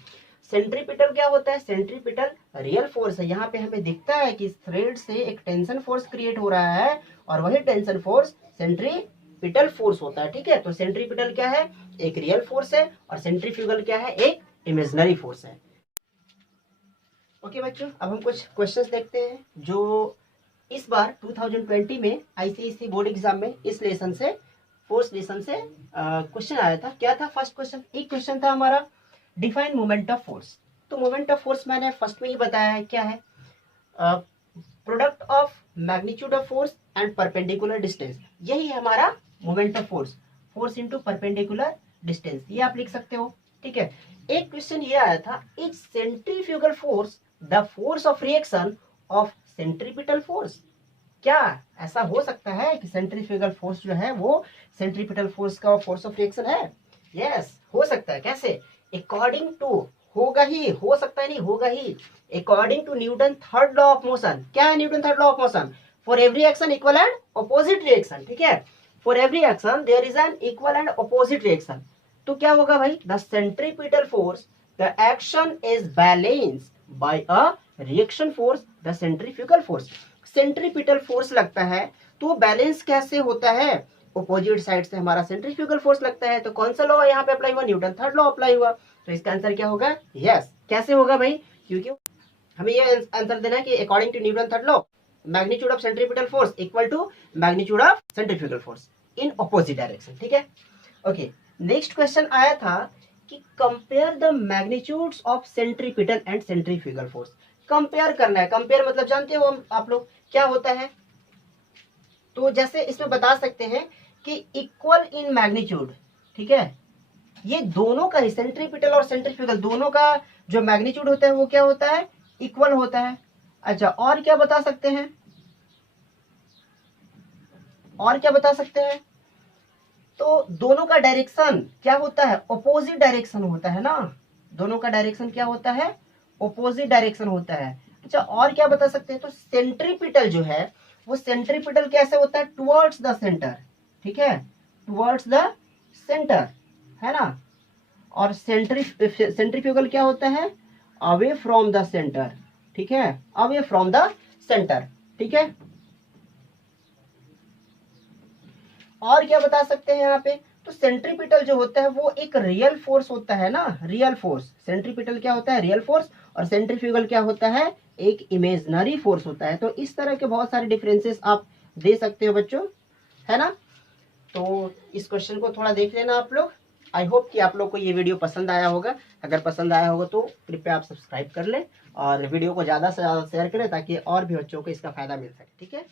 सेंट्रीपिटल क्या होता है? सेंट्रीपिटल रियल फोर्स है। यहाँ पे हमें दिखता है कि थ्रेड से एक टेंशन फोर्स क्रिएट हो रहा है और वही टेंशन फोर्स सेंट्रीपिटल फोर्स होता है, ठीक है। तो सेंट्रीपिटल क्या है? एक रियल फोर्स है, और सेंट्रीफ्यूगल क्या है? एक इमेजिनरी फोर्स है। ओके बच्चों, अब हम कुछ क्वेश्चंस देखते हैं जो इस बार 2020 में आईसीएसई बोर्ड एग्जाम में इस लेसन से, फोर्स लेसन से क्वेश्चन आया था। क्या था फर्स्ट क्वेश्चन? एक क्वेश्चन था हमारा डिफाइन मोमेंट ऑफ फोर्स। तो मोमेंट ऑफ फोर्स मैंने फर्स्ट में ही बताया है, क्या है? Product of magnitude of force and perpendicular distance, यही है हमारा moment of force, force into perpendicular distance, ये आप लिख सकते हो, ठीक है। एक क्वेश्चन ये आया था, is centrifugal force the force of reaction of centripetal force? क्या ऐसा हो सकता है कि सेंट्रीफ्यूगल फोर्स जो है वो सेंट्रीपिटल फोर्स का फोर्स ऑफ रिएक्शन है? यस, हो सकता है। कैसे? अकॉर्डिंग टू, होगा ही, हो सकता है नहीं, होगा ही, according to Newton third law of motion. क्या है Newton third law of motion? For every action equal and opposite reaction, ठीक है, for every action there is an equal and opposite reaction. तो क्या होगा भाई? The centripetal force, the action is balanced by a reaction force, the centrifugal force. Centripetal force लगता है तो balance कैसे होता है? अपोजिट साइड से हमारा सेंट्रीफ्यूगल फोर्स लगता है। तो कौन सा लॉ यहाँ पे अप्लाई हुआ? न्यूटन थर्ड लॉ अप्लाई हुआ। तो इसका आंसर क्या होगा? यस। कैसे होगा भाई? क्योंकि हमें ये आंसर देना है कि according to Newton third law magnitude of centripetal force equal to magnitude of centrifugal force in opposite direction, ठीक है। ओके, नेक्स्ट क्वेश्चन आया था कि compare the magnitudes of centripetal and centrifugal force. Compare करना है। कंपेयर मतलब जानते हो आप लोग क्या होता है? तो जैसे इसमें बता सकते हैं कि इक्वल इन मैग्नीट्यूड, ठीक है, ये दोनों का ही, सेंट्रीपिटल और सेंट्रीफ्यूगल दोनों का जो मैग्नीट्यूड होता है वो क्या होता है? इक्वल होता है। अच्छा, और क्या बता सकते हैं? और क्या बता सकते हैं? तो दोनों का डायरेक्शन क्या होता है? अपोजिट डायरेक्शन होता है ना। दोनों का डायरेक्शन क्या होता है? अपोजिट डायरेक्शन होता है। अच्छा, और क्या बता सकते हैं? तो सेंट्रीपिटल जो है वो सेंट्रीपिटल कैसे होता है? टुवर्ड्स द सेंटर, ठीक है, टुवर्ड्स द सेंटर, है ना। और सेंट्रीफ्यूगल क्या होता है? अवे फ्रॉम द सेंटर, ठीक है, अवे फ्रॉम द सेंटर, ठीक है। और क्या बता सकते हैं यहाँ पे? तो सेंट्रीपिटल जो होता है वो एक रियल फोर्स होता है ना, रियल फोर्स। सेंट्रीपिटल क्या होता है? Real force. और सेंट्रीफ्यूगल क्या होता है? एक इमेजिनरी फोर्स होता है। तो इस तरह के बहुत सारे डिफरेंसेस आप दे सकते हो बच्चों, है ना। तो इस क्वेश्चन को थोड़ा देख लेना आप लोग। आई होप कि आप लोग को ये वीडियो पसंद आया होगा। अगर पसंद आया होगा तो कृपया आप सब्सक्राइब कर लें और वीडियो को ज़्यादा से ज़्यादा शेयर करें ताकि और भी बच्चों को इसका फायदा मिल सके, ठीक है।